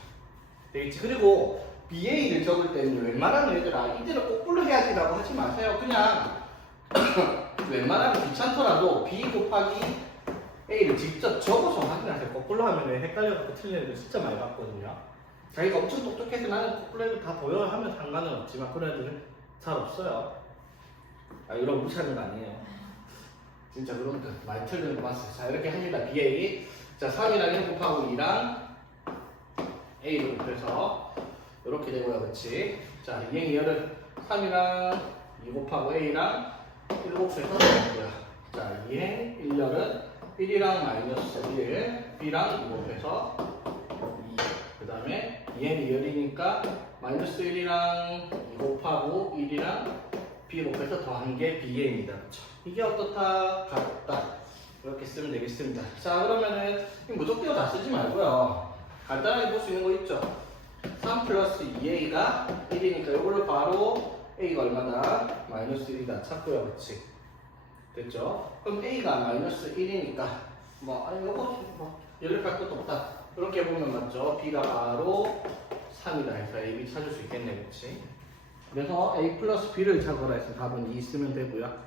되겠지? 그리고 BA를 적을 때는 웬만하면 얘들아 이대로 거꾸로 해야지라고 하지 마세요. 그냥 웬만하면 귀찮더라도 B 곱하기 A를 직접 적어서 확인하세요. 거꾸로 하면 헷갈려서 틀리는 애들 진짜 많이 봤거든요. 자기가 엄청 똑똑해서 나는 거꾸로 해도 다 보여 하면 상관은 없지만 그런 애들은 잘 없어요. 아, 이런 무시하는 거 아니에요. 진짜 그런 거 많이 틀리는 거 봤어요. 자, 이렇게 합니다. BA. 자, 3이랑 1 곱하고 2랑 A를 곱해서 이렇게 되고요. 그렇지? 자, 2행 2열은 3이랑 2 곱하고 A랑 1 곱해서 되고요. 자, 2행 1열은 1이랑 마이너스 1, B랑 2 곱해서 2. 그 다음에 2행 2열이니까 마이너스 1이랑 2 곱하고 1이랑 B 곱해서 더한 게 B입니다. 그렇죠? 이게 어떻다? 같다. 이렇게 쓰면 되겠습니다. 자, 그러면은 무조건 다 쓰지 말고요. 간단하게 볼 수 있는 거 있죠? 3 플러스 2A가 1이니까 이걸로 바로 A가 얼마다? 마이너스 1이다 찾고요. 그렇지? 됐죠? 그럼 A가 마이너스 1이니까 요거 연립할 것도 없다. 이렇게 보면 맞죠? B가 바로 3이다 해서 A, B 찾을 수 있겠네. 그렇지? 그래서 A 플러스 B를 찾아라 해서 답은 2 쓰면 되고요.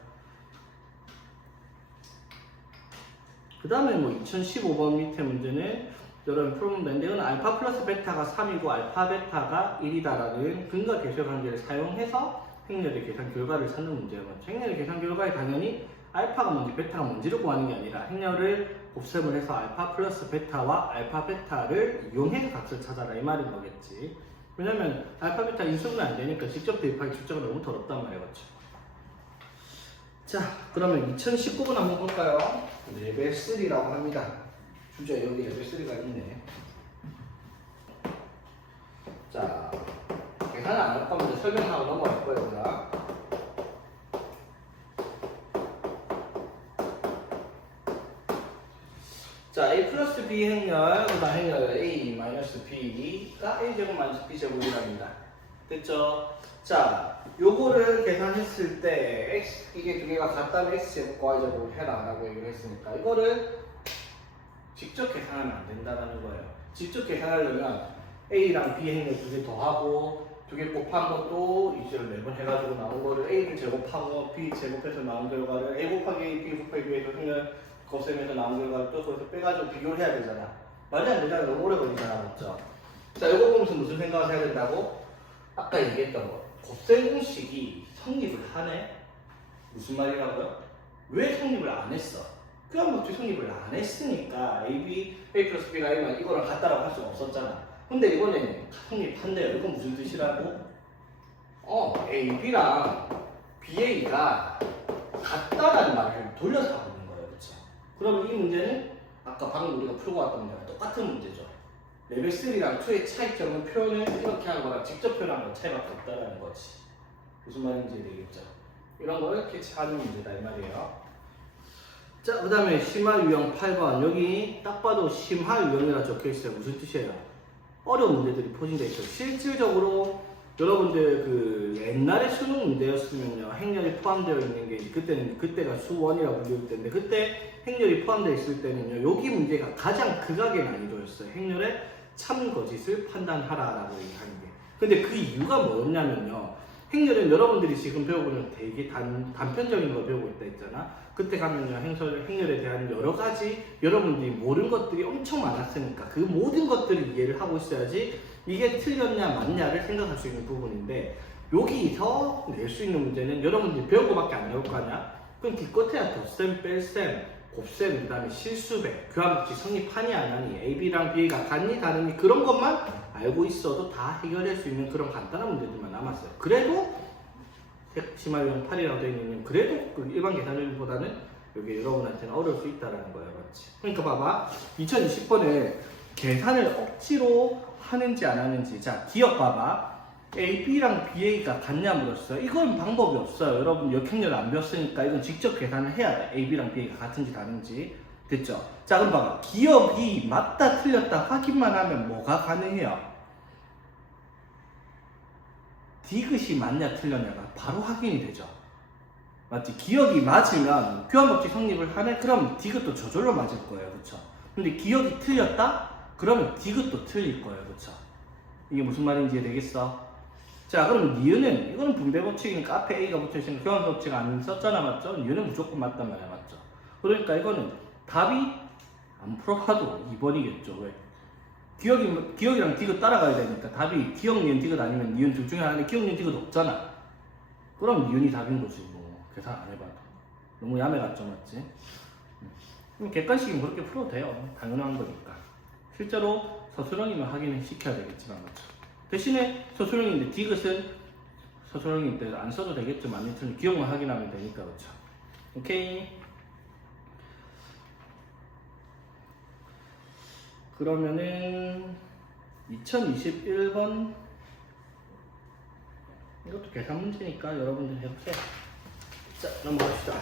그 다음에 2015번 밑에 문제는 여러분 풀면 되는데 이건 알파 플러스 베타가 3이고 알파 베타가 1이다라는 근거 계수 관계를 사용해서 행렬의 계산 결과를 찾는 문제예요. 행렬의 계산 결과에 당연히 알파가 뭔지 베타가 뭔지를 구하는 게 아니라 행렬을 곱셈을 해서 알파 플러스 베타와 알파 베타를 이용해서 값을 찾아라 이 말인 거겠지. 왜냐면 알파 베타 인수분해 안 되니까 직접 대입하기 출제가 너무 더럽단 말이에요. 그렇죠? 자, 그러면 2019번 한번 볼까요? 레벨 3라고 합니다. 주제 여기 레벨 3가 있네. 자, 계산을 안 할 거면 설명하고 넘어갈 거예요. 우리가. 자, A 플러스 B 행렬, 그 다음 행렬 A 마이너스 B가 A 제곱 마이너스 B 제곱이랍니다. 됐죠? 자, 요거를 계산했을 때 x 이게 두 개가 같다면 x제곱과 y제곱을 해라 라고 얘기를 했으니까 이거를 직접 계산하면 안 된다는 거예요. 직접 계산하려면 a랑 b 행렬 두 개 더하고 두 개 곱한 것도 이제를 매번 해가지고 나온 거를 a를 제곱하고 b 제곱해서 나온 결과를 a 곱하기 a, b 곱하기 b에서 행렬 곱셈에서 나온 결과를 또 거기서 빼가지고 비교를 해야 되잖아. 말이 안 되잖아. 너무 오래 걸리잖아. 맞죠? 자, 이거 보면서 무슨 생각을 해야 된다고? 아까 얘기했던 거. 곱셈 공식이 성립을 하네? 무슨 말이라고요? 왜 성립을 안 했어? 교환법칙 성립을 안 했으니까 AB, A 플러스 B가 A만 이거랑 같다라고 할 수가 없었잖아. 근데 이번에는 성립한대요. 이건 무슨 뜻이라고? AB랑 BA가 같다라는 말을 돌려서 하고 있는 거예요. 그렇죠? 그러면 이 문제는 아까 방금 우리가 풀고 왔던 문제랑 똑같은 문제죠. 레벨 3랑 2의 차이점은 표현을 이렇게 한 거랑 직접 표현한 거 차이밖에 없다라는 거지. 무슨 말인지 되겠죠? 이런 걸 캐치하는 문제다 이 말이에요. 자, 그 다음에 심화 유형 8번. 여기 딱 봐도 심화 유형이라 적혀 있어요. 무슨 뜻이에요? 어려운 문제들이 포진되어 있어요. 실질적으로 여러분들 그 옛날에 수능 문제였으면요, 행렬이 포함되어 있는 게 그때가 수1이라고 불릴 때인데 그때 행렬이 포함되어 있을 때는요, 여기 문제가 가장 극악의 난이도였어요. 행렬의 참 거짓을 판단하라라고 얘기하는 게. 근데 그 이유가 뭐였냐면요, 행렬은 여러분들이 지금 배워보면 되게 단편적인 걸 배우고 있다 했잖아. 그때 가면요, 행렬에 대한 여러 가지 여러분들이 모르는 것들이 엄청 많았으니까 그 모든 것들을 이해를 하고 있어야지 이게 틀렸냐 맞냐를 생각할 수 있는 부분인데, 여기서 낼 수 있는 문제는 여러분들이 배운 거밖에 안 나올 거 아니야? 그럼 기껏해야 덧셈, 뺄셈, 곱셈, 그 다음에 실수배, 교환법칙 성립하니 안 하니, AB랑 BA가 같니 다르니 그런 것만 알고 있어도 다 해결할 수 있는 그런 간단한 문제들만 남았어요. 그래도 심화 유형 8이라고 되어 있는 그래도 그 일반 계산률보다는 여기 여러분한테는 어려울 수 있다는 거예요. 맞지? 그러니까 봐봐, 2020번에 계산을 억지로 하는지 안 하는지. 자, 기억 봐봐. AB랑 BA가 같냐 물었어요. 이건 방법이 없어요. 여러분 역행렬 안 배웠으니까 이건 직접 계산을 해야 돼. AB랑 BA가 같은지 다른지. 됐죠? 자, 그럼 봐봐. 기억이 맞다 틀렸다 확인만 하면 뭐가 가능해요? 디귿이 맞냐 틀렸냐가 바로 확인이 되죠. 맞지? 기억이 맞으면 교환법칙 성립을 하네? 그럼 디귿도 저절로 맞을 거예요. 그쵸? 근데 기억이 틀렸다? 그러면 디귿도 틀릴 거예요. 그쵸? 이게 무슨 말인지 되겠어? 자, 그럼 니은은, 이거는 분배법칙이니까 앞에 A가 붙어있으니까 교환법칙 안 썼잖아. 맞죠? 니은은 무조건 맞단 말이야. 맞죠? 그러니까 이거는 답이 안 풀어봐도 2번이겠죠. 왜? 기억이랑 디귿 따라가야 되니까 답이 기억, 니은, 디귿 아니면 니은 둘 중에 하나는 기억, 니은, 디귿 없잖아. 그럼 니은이 답인 거지. 뭐 계산 안 해봐도. 너무 야매 같죠. 맞지? 객관식이면 그렇게 풀어도 돼요. 당연한 거니까. 실제로 서술형이면 확인을 시켜야 되겠지만 맞죠. 대신에 서술형인데 디귿은 서술형일 때 안 써도 되겠죠. 맞는 틀린 기억만 확인하면 되니까. 그렇죠. 오케이. 그러면은 2021번 이것도 계산 문제니까 여러분들 해보세요. 자, 넘어갑시다.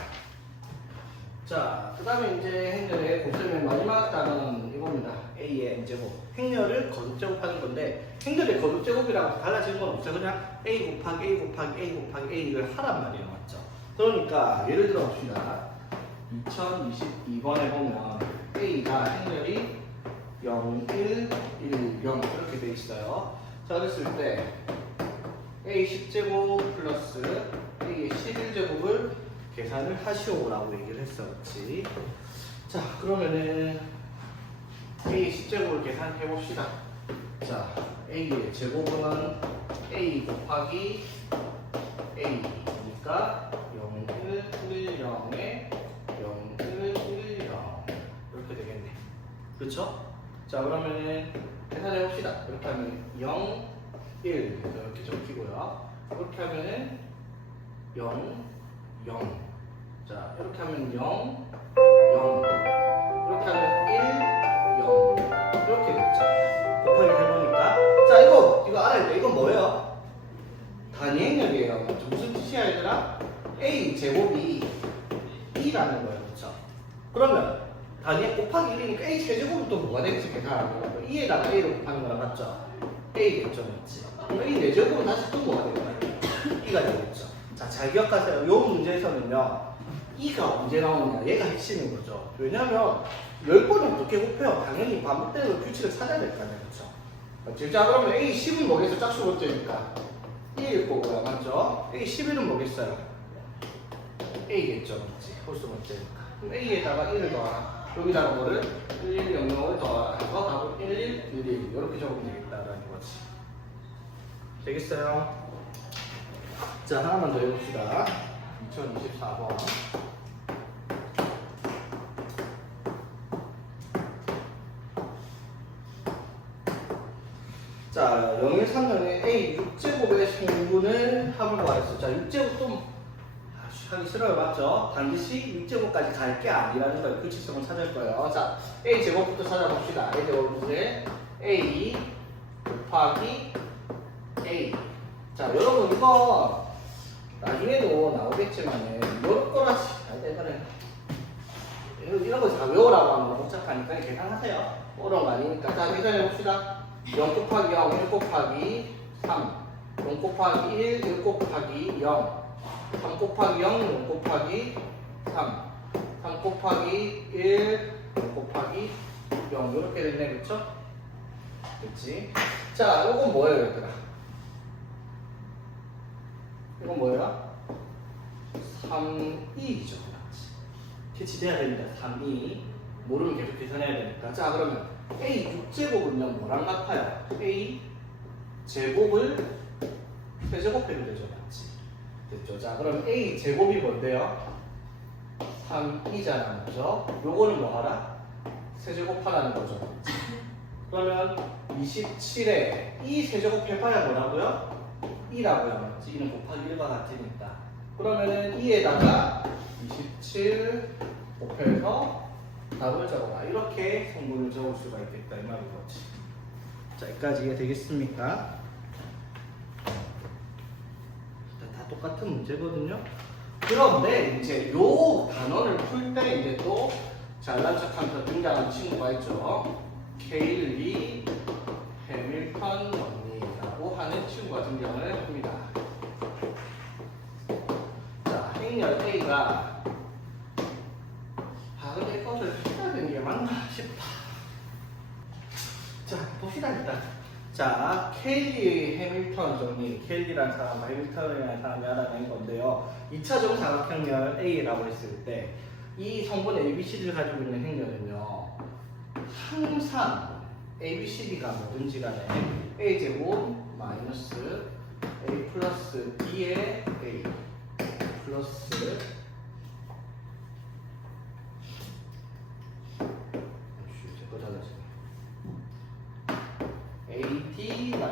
자, 그 다음에 이제 행렬의 곱셈의 마지막 단어는 이겁니다. A의 n제곱. 행렬을 거듭제곱하는 건데, 행렬의 거듭제곱이라고 달라지는 건 없어요. 그냥 A 곱하기 A 곱하기 A 곱하기 A를 하란 말이에요. 맞죠? 그러니까 예를 들어 봅시다. 2022번에 보면 A가 행렬이 0, 1, 1, 0 이렇게 돼 있어요. 자, 그랬을 때 A 10제곱 플러스 A의 11제곱을 계산을 하시오라고 얘기를 했어. 그렇지? 자, 그러면은 A 10제곱을 계산해 봅시다. 자, A의 제곱은 A 곱하기 A니까 0, 1, 1, 0에 0, 1, 1, 0 이렇게 되겠네. 그렇죠? 자, 그러면은 계산해 봅시다. 이렇게 하면 0, 1 이렇게 적히고요. 이렇게 하면은 0, 0. 자, 이렇게 하면 0, 0. 이렇게 하면 1, 0. 이렇게 됐죠. 곱하기 해보니까. 자, 이거 알아야 돼. 이건 뭐예요? 단위 행렬이에요. 무슨 뜻이야, 얘들아? A 제곱이 2라는 거예요. 그렇죠? 그러면 단위에 곱하기 1이니까 A 세제곱은 또 뭐가 되겠어? 계산하는 거라고. 2에다가 A를 곱하는 거랑 맞죠? A겠죠, 맞지? 그럼 A 4제곱은 다시 또 뭐가 되나요? E가 되겠죠. 자, 잘 기억하세요. 이 문제에서는요, E가 언제 나오느냐, 얘가 핵심인 거죠. 왜냐면 10번을 어떻게 곱해요? 당연히 반복되는 규칙을 찾아야 될 거 아니에요, 그렇죠? 맞지? 자, 그러면 A 10은 뭐겠어? 짝수 번째니까 1일 거고요, 맞죠? A 11은 뭐겠어요? A겠죠, 맞지? 홀수 번째니까. 그럼 A에다가 1을 더하라. 여기다가 뭐를 1, 1, 0, 0을 더하라 해서 답은 1, 1, 1, 1 이렇게 적으면 되겠다라는 거지. 되겠어요? 자, 하나만 더 해봅시다. 2024번. 자, 0137년에 A 6제곱의 성분을 합을 구하였어. 자, 6제곱 좀 하기 싫어요, 맞죠? 반드시 6제곱까지 갈 게 아니라는 거예요. 규칙성을 찾을 거예요. 자, A 제곱부터 찾아봅시다. A 제곱은 A 곱하기 A. 자, 여러분 이거 나중에도 나오겠지만은 이럴 거라지. 이런 거 다 외우라고 하면 복잡하니까 계산하세요. 어려운 거 아니니까. 자, 계산해 봅시다. 0 곱하기 0, 1 곱하기 3, 0 곱하기 1, 1 곱하기 0, 3 곱하기 0, 0 곱하기 3, 3 곱하기 1, 0 곱하기 0 이렇게 됐네, 그쵸? 그치? 자, 이건 뭐예요, 얘들아? 이건 뭐예요? 3,2죠, 맞지? 캐치돼야 됩니다. 3,2 모르면 계속 계산해야 되니까. 자, 그러면 A 6제곱은요 뭐랑 같아요? A 제곱을 세제곱해도 되죠, 맞지? 됐죠? 자, 그럼 A 제곱이 뭔데요? 3이잖아, 맞죠? 요거는 뭐 하라? 세제곱하라는 거죠, 맞지? 그러면 27에 이 세제곱 해봐야 뭐라고요? 2라고요, 맞지? 2는 곱하기 1과 같으니까. 그러면은 2에다가 27 곱해서 답을 적어라. 이렇게 성분을 적을 수가 있겠다 이 말인 거지. 자, 여기까지 이해되겠습니까? 다 똑같은 문제거든요. 그런데 이제 요 단원을 풀 때 이제 또 잘난 척하면서 등장하는 친구가 있죠. 케일리 해밀턴 정리라고 하는 친구가 등장을 합니다. 자, 행렬 A가 근데 이거를 해야 되는 게 맞나 싶다. 자, 봅시다 일단. 자, 케일리 해밀턴 정리. 케일리라는 사람과 해밀턴이라는 사람이 알아낸 건데요. 2차 정사각형렬 A라고 했을 때 이 성분 ABCD를 가지고 있는 행렬은요, 항상 ABCD가 뭐든지 간에 A제곱 마이너스 A 플러스 B의 A 플러스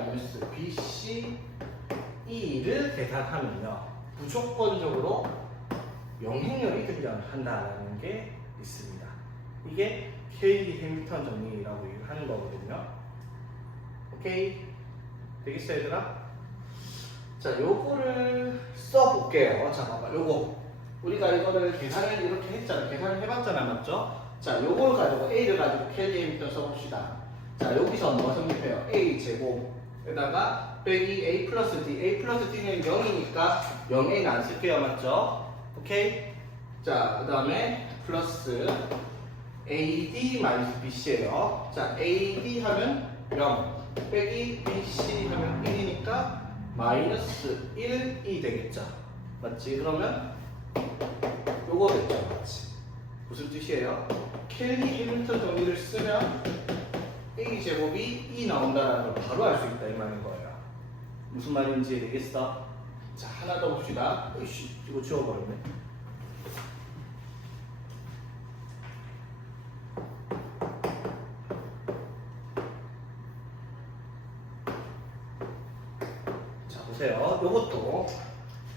AD-BC E를 계산하면요 무조건적으로 영행렬이 등장한다는 게 있습니다. 이게 케일리 해밀턴 정리라고 하는 거거든요. 오케이? 되겠어요, 얘들아? 자, 요거를 써볼게요. 잠깐만, 요거 우리가 이거를 계산을 이렇게 했잖아. 계산을 해봤잖아, 맞죠? 자, 요걸 가지고 A를 가지고 케일리 해밀턴 써봅시다. 자, 여기서 뭐 성립해요? A 제곱에다가 빼기 A 플러스 D. A 플러스 D는 0이니까 0A는 안 쓸게요, 맞죠? 오케이? 자, 그 다음에 플러스 AD 마이너스 BC예요. 자, AD 하면 0 빼기 BC 하면 1이니까 마이너스 1이 되겠죠. 맞지? 그러면 요거겠죠, 맞지? 무슨 뜻이에요? 켈리 해밀턴 정리를 쓰면 A 제곱이 2 나온다는 걸 바로 알 수 있다 이 말인 거예요. 무슨 말인지 되겠어? 자, 하나 더 봅시다. 으이씨, 이거 지워버렸네. 자, 보세요. 요것도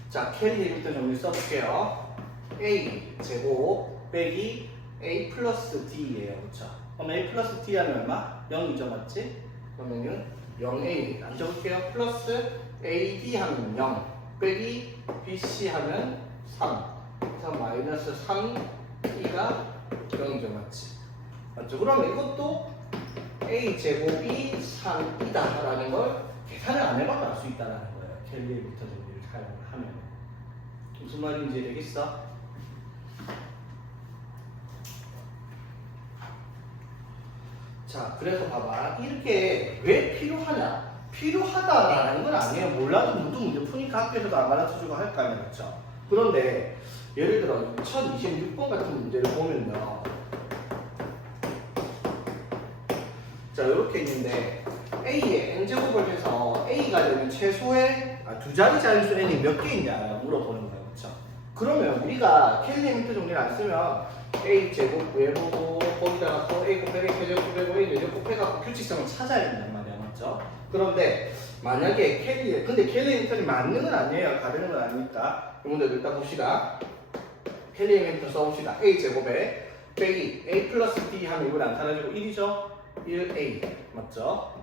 자, 켈리 해밀턴 정리 써볼게요. A 제곱 빼기 A 플러스 D예요, 그렇죠? 그럼 A 플러스 D 하면 얼마? 0이죠, 맞지? 그러면은 0A 안 적을게요. 플러스 AD 하면 0 빼기 BC 하면 3 그래서 마이너스 3D가 0이죠, 맞지? 맞죠? 그러면 이것도 A 제곱이 3이다 라는 걸 계산을 안 해봐도 알 수 있다는 거예요. 켈리의 미터 정리를 사용하면. 무슨 말인지 되겠어? 자, 그래서 봐봐. 이렇게 왜 필요하냐? 필요하다라는 건 아니에요. 몰라도 모두 문제 푸니까 학교에서도 안 가르쳐주고 할 거 아니에요. 그렇죠? 그런데 예를 들어 2026번 같은 문제를 보면요. 자, 이렇게 있는데 A에 n제곱을 해서 A가 되는 최소의 두 자리 자릿수 n이 몇 개 있냐 물어보는 거예요. 그렇죠? 그러면 우리가 켈리 미터 정리를 안 쓰면 A 제곱 외로 거기다가 또 A 곱하기 A 제곱 빼고 A 제곱 곱해갖고 규칙성을 찾아야 된단 말이야. 맞죠? 그런데 만약에 근데 켈리 미터는 맞는 건 아니에요. 다르는 건 아니니까 여러분들 일단 봅시다. 켈리 미터 써봅시다. A 제곱에 빼기 A 플러스 B 하면 이걸 안 사라지고 1이죠? 1A 맞죠?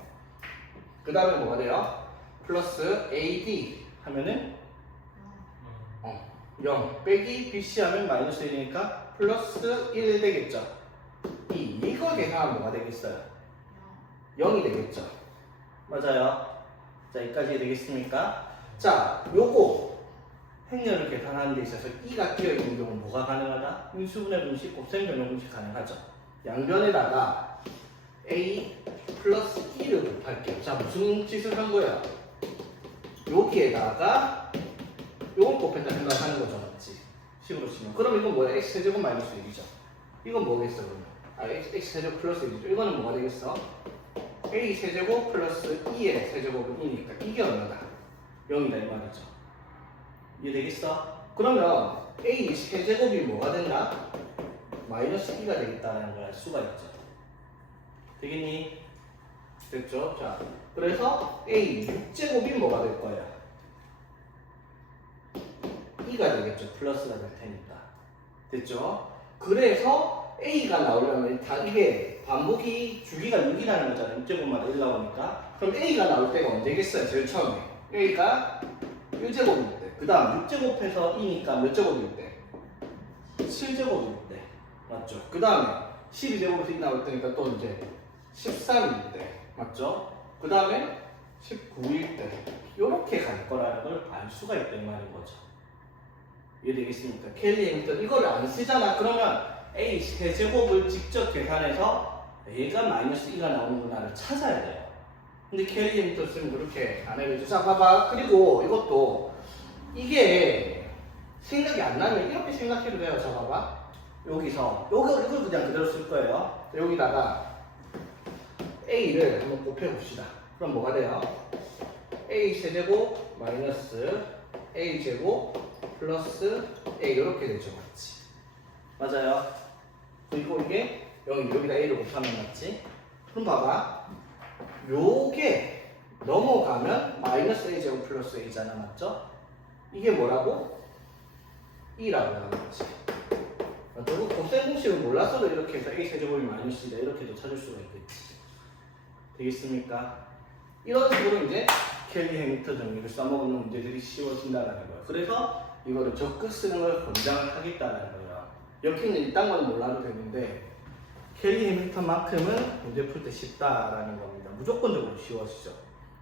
그 다음에 뭐가 돼요? 플러스 AD 하면은 0 빼기 BC 하면 마이너스 1이니까 플러스 1 되겠죠? 이걸 계산하면 뭐가 되겠어요? 0이 되겠죠? 맞아요. 자, 여기까지 되겠습니까? 자, 요거 행렬을 계산하는 데 있어서 2가 끼어있는 경우는 뭐가 가능하다? 인수분해 분식, 곱셈 변형 분식 가능하죠? 양변에다가 A 플러스 2를 곱할게요. 자, 무슨 짓을 한 거야? 여기에다가 요걸 곱했다 생각하는 거죠, 맞지? 식으로 치면. 그럼 이건 뭐야? x세제곱 마이너스 1이죠. 이건 뭐겠어, 그러면? x세제곱 플러스 1이죠. 이거는 뭐가 되겠어? a 세제곱 플러스 2의 세제곱은 2니까 이게 얼마다? 0이다 이 말이죠. 이해되겠어? 그러면 a 세제곱이 뭐가 된다? 마이너스 2가 되겠다는 걸 알 수가 있죠. 되겠니? 됐죠? 자, 그래서 a 6제곱이 뭐가 될 거야? 2가 되겠죠. 플러스가 될 테니까. 됐죠? 그래서 a가 나오려면 다 이게 반복이 주기가 6이라는 거잖아요. 6제곱마다 1 나오니까. 그럼 a가 나올 때가 언제겠어요? 제일 처음에. a가 1제곱일 때. 그 다음 6제곱해서 2니까 몇 제곱일 때? 7제곱일 때. 맞죠? 그 다음에 12제곱에서 2 나올 때니까 또 이제 13일 때. 맞죠? 그 다음에 19일 때. 요렇게 갈 거라는 걸 알 수가 있다는 말인 거죠. 이해되겠습니까? 켈리 미터 이거를 안 쓰잖아. 그러면 A 세제곱을 직접 계산해서 A가 마이너스 2가 나오는구나를 찾아야 돼요. 근데 켈리 미터 쓰면 그렇게 안 해야죠. 자, 봐봐. 그리고 이것도 이게 생각이 안 나면 이렇게 생각해도 돼요. 자, 봐봐. 여기서 이걸 그냥 그대로 쓸 거예요. 여기다가 A를 한번 곱해봅시다. 그럼 뭐가 돼요? A 세제곱 마이너스 A 제곱 플러스 A 이렇게 되죠. 맞지? 맞아요. 그리고 이게 여기다 A를 곱하면 맞지? 그럼 봐봐. 요게 넘어가면 마이너스 A 제곱 플러스 A잖아. 맞죠? 이게 뭐라고? 2라고 하는 거지. 그리고 곱셈 공식을 몰랐어도 이렇게 해서 A 세제곱이 마이너스 2다 이렇게도 찾을 수가 있겠지. 되겠습니까? 이런 식으로 이제 켈리 해미터 정리를 써먹는 문제들이 쉬워진다는 거예요. 그래서 이거를 적극 쓰는 걸 권장을 하겠다는 거예요. 여기는 이딴 건 몰라도 되는데 켈리 해미터만큼은 문제 풀 때 쉽다라는 겁니다. 무조건적으로 쉬워지죠.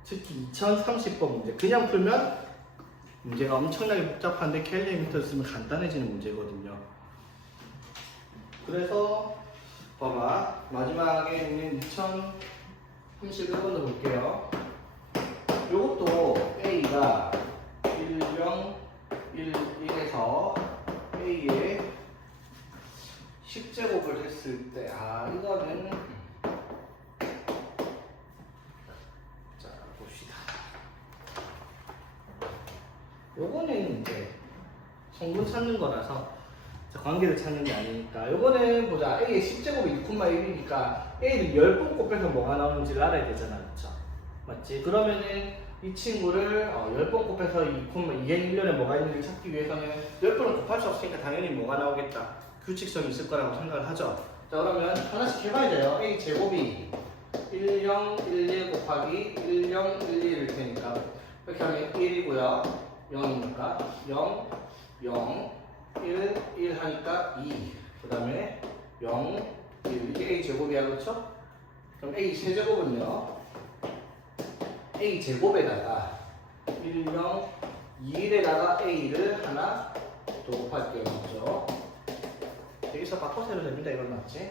특히 2030번 문제 그냥 풀면 문제가 엄청나게 복잡한데 켈리 해미터를 쓰면 간단해지는 문제거든요. 그래서 봐봐 마지막에 있는 2031번도 볼게요. 요것도 A가 1, 0, 1, 1에서 A에 10제곱을 했을 때, 이거는, 자, 봅시다. 요거는 이제 성분 찾는 거라서 관계를 찾는 게 아니니까 요거는 보자. A의 10제곱이 2,1이니까 A를 10번 곱해서 뭐가 나오는지를 알아야 되잖아. 그쵸? 맞지? 그러면은 이 친구를 10번 곱해서 2의 1년에 뭐가 있는지 찾기 위해서는 10번을 곱할 수 없으니까 당연히 뭐가 나오겠다. 규칙성이 있을 거라고 생각을 하죠. 자, 그러면 하나씩 해봐야 돼요. A 제곱이 10, 11 곱하기 10, 11일 테니까 이렇게 하면 1이고요. 0이니까 0, 0, 1, 1 하니까 2. 그 다음에 0, 1. 이게 A 제곱이야, 그렇죠? 그럼 A 세제곱은요. A 제곱에다가 1, 0, 2일에다가 A를 하나 더 곱할게요. 맞죠? 여기서 바꿔서 해도 됩니다. 이건 맞지?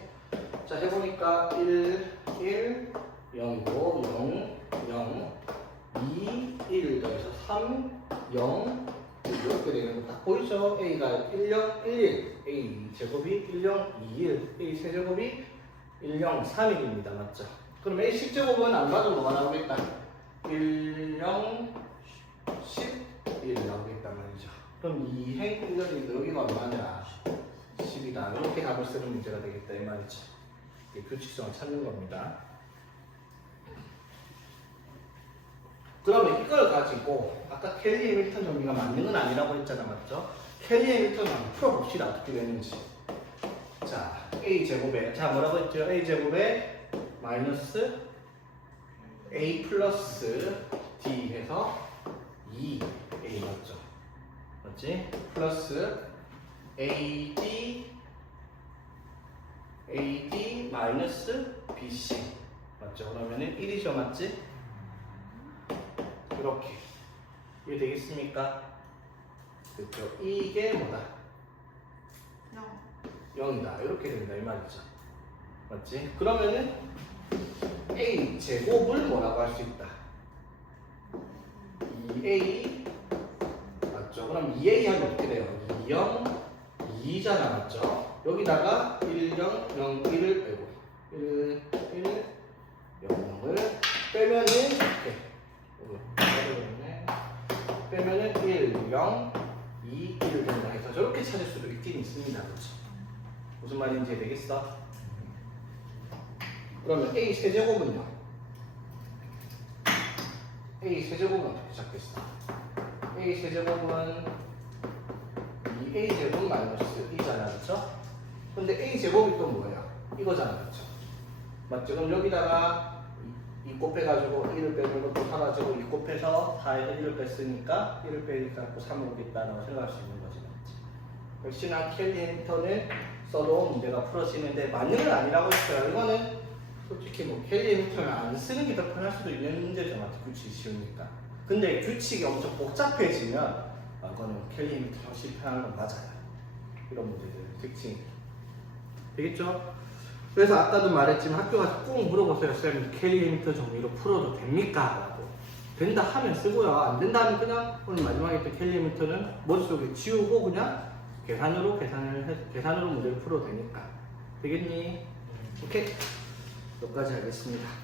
자, 해보니까 1, 1, 0이고 0, 0, 2, 1 더해서 3, 0 이렇게 되는 거 딱 보이죠? A가 1, 0, 1, 1 A 제곱이 1, 0, 2, 1 A 세제곱이 1, 0, 3, 1입니다. 맞죠? 그럼 A 10제곱은 안 봐도 뭐가 나오겠다? 1, 0, 11 나오겠단 말이죠. 그럼 2행 1년이 여기가 얼마냐? 10이다. 이렇게 답을 쓰는 문제가 되겠다. 이 말이죠. 규칙성을 찾는 겁니다. 그러면 이걸 가지고 아까 켈리 해밀턴 정리가 맞는 건 아니라고 했잖아. 맞죠? 켈리 해밀턴을 한번 풀어봅시다. 어떻게 되는지. 자, A 제곱에 자 뭐라고 했죠? A 제곱에 마이너스 A 플러스 D 해서 2A 맞죠? 맞지? 플러스 AD 마이너스 BC 맞죠? 그러면은 1이죠. 맞지? 이렇게 이게 되겠습니까? 그렇죠? 이게 뭐다? 0이다. 이렇게 된다 이 말이죠. 맞지? 그러면은 A 제곱을 뭐라고 할 수 있다? 2A 맞죠? 그럼 2A 하면 어떻게 돼요? 2, 0, 2잖아. 맞죠? 여기다가 1, 0, 0, 1을 빼고 1, 1, 0, 0을 빼면은 이렇게 빼면은 1, 0, 2, 1을 된다 해서 저렇게 찾을 수도 있긴 있습니다. 그렇죠? 무슨 말인지 되겠어? 그러면 A 세제곱은요? A 세제곱은 어떻게 찾겠어? A 세제곱은 2A 제곱 마이너스 2잖아. 그렇죠? 근데 A 제곱이 또 뭐예요? 이거잖아. 그렇죠? 맞죠? 그럼 여기다가 2 곱해가지고 1을 빼는 것도 사라지고 2 곱해서 4에서 1을 뺐으니까 1을 빼니까 3을 오겠다라고 생각할 수 있는 거지. 맞지? 역시나 켈리 해밀턴을 써도 문제가 풀어지는데 맞는 건 아니라고 했어요. 이거는 솔직히 뭐 켈리 해밀턴을 안 쓰는 게 더 편할 수도 있는 문제죠. 맞지? 규칙이 쉬우니까. 근데 규칙이 엄청 복잡해지면 그거는 켈리 해밀턴이 훨씬 편한 건 맞아요. 이런 문제들 특징이 되겠죠? 그래서 아까도 말했지만 학교 가서 꼭 물어보세요. 쌤 켈리 해밀턴 정리로 풀어도 됩니까? 라고. 된다 하면 쓰고요. 안 된다 하면 그냥 오늘 마지막에 했던 켈리 해밀턴은 머릿속에 지우고 그냥 계산으로 문제를 풀어도 되니까. 되겠니? 오케이? 여기까지 하겠습니다.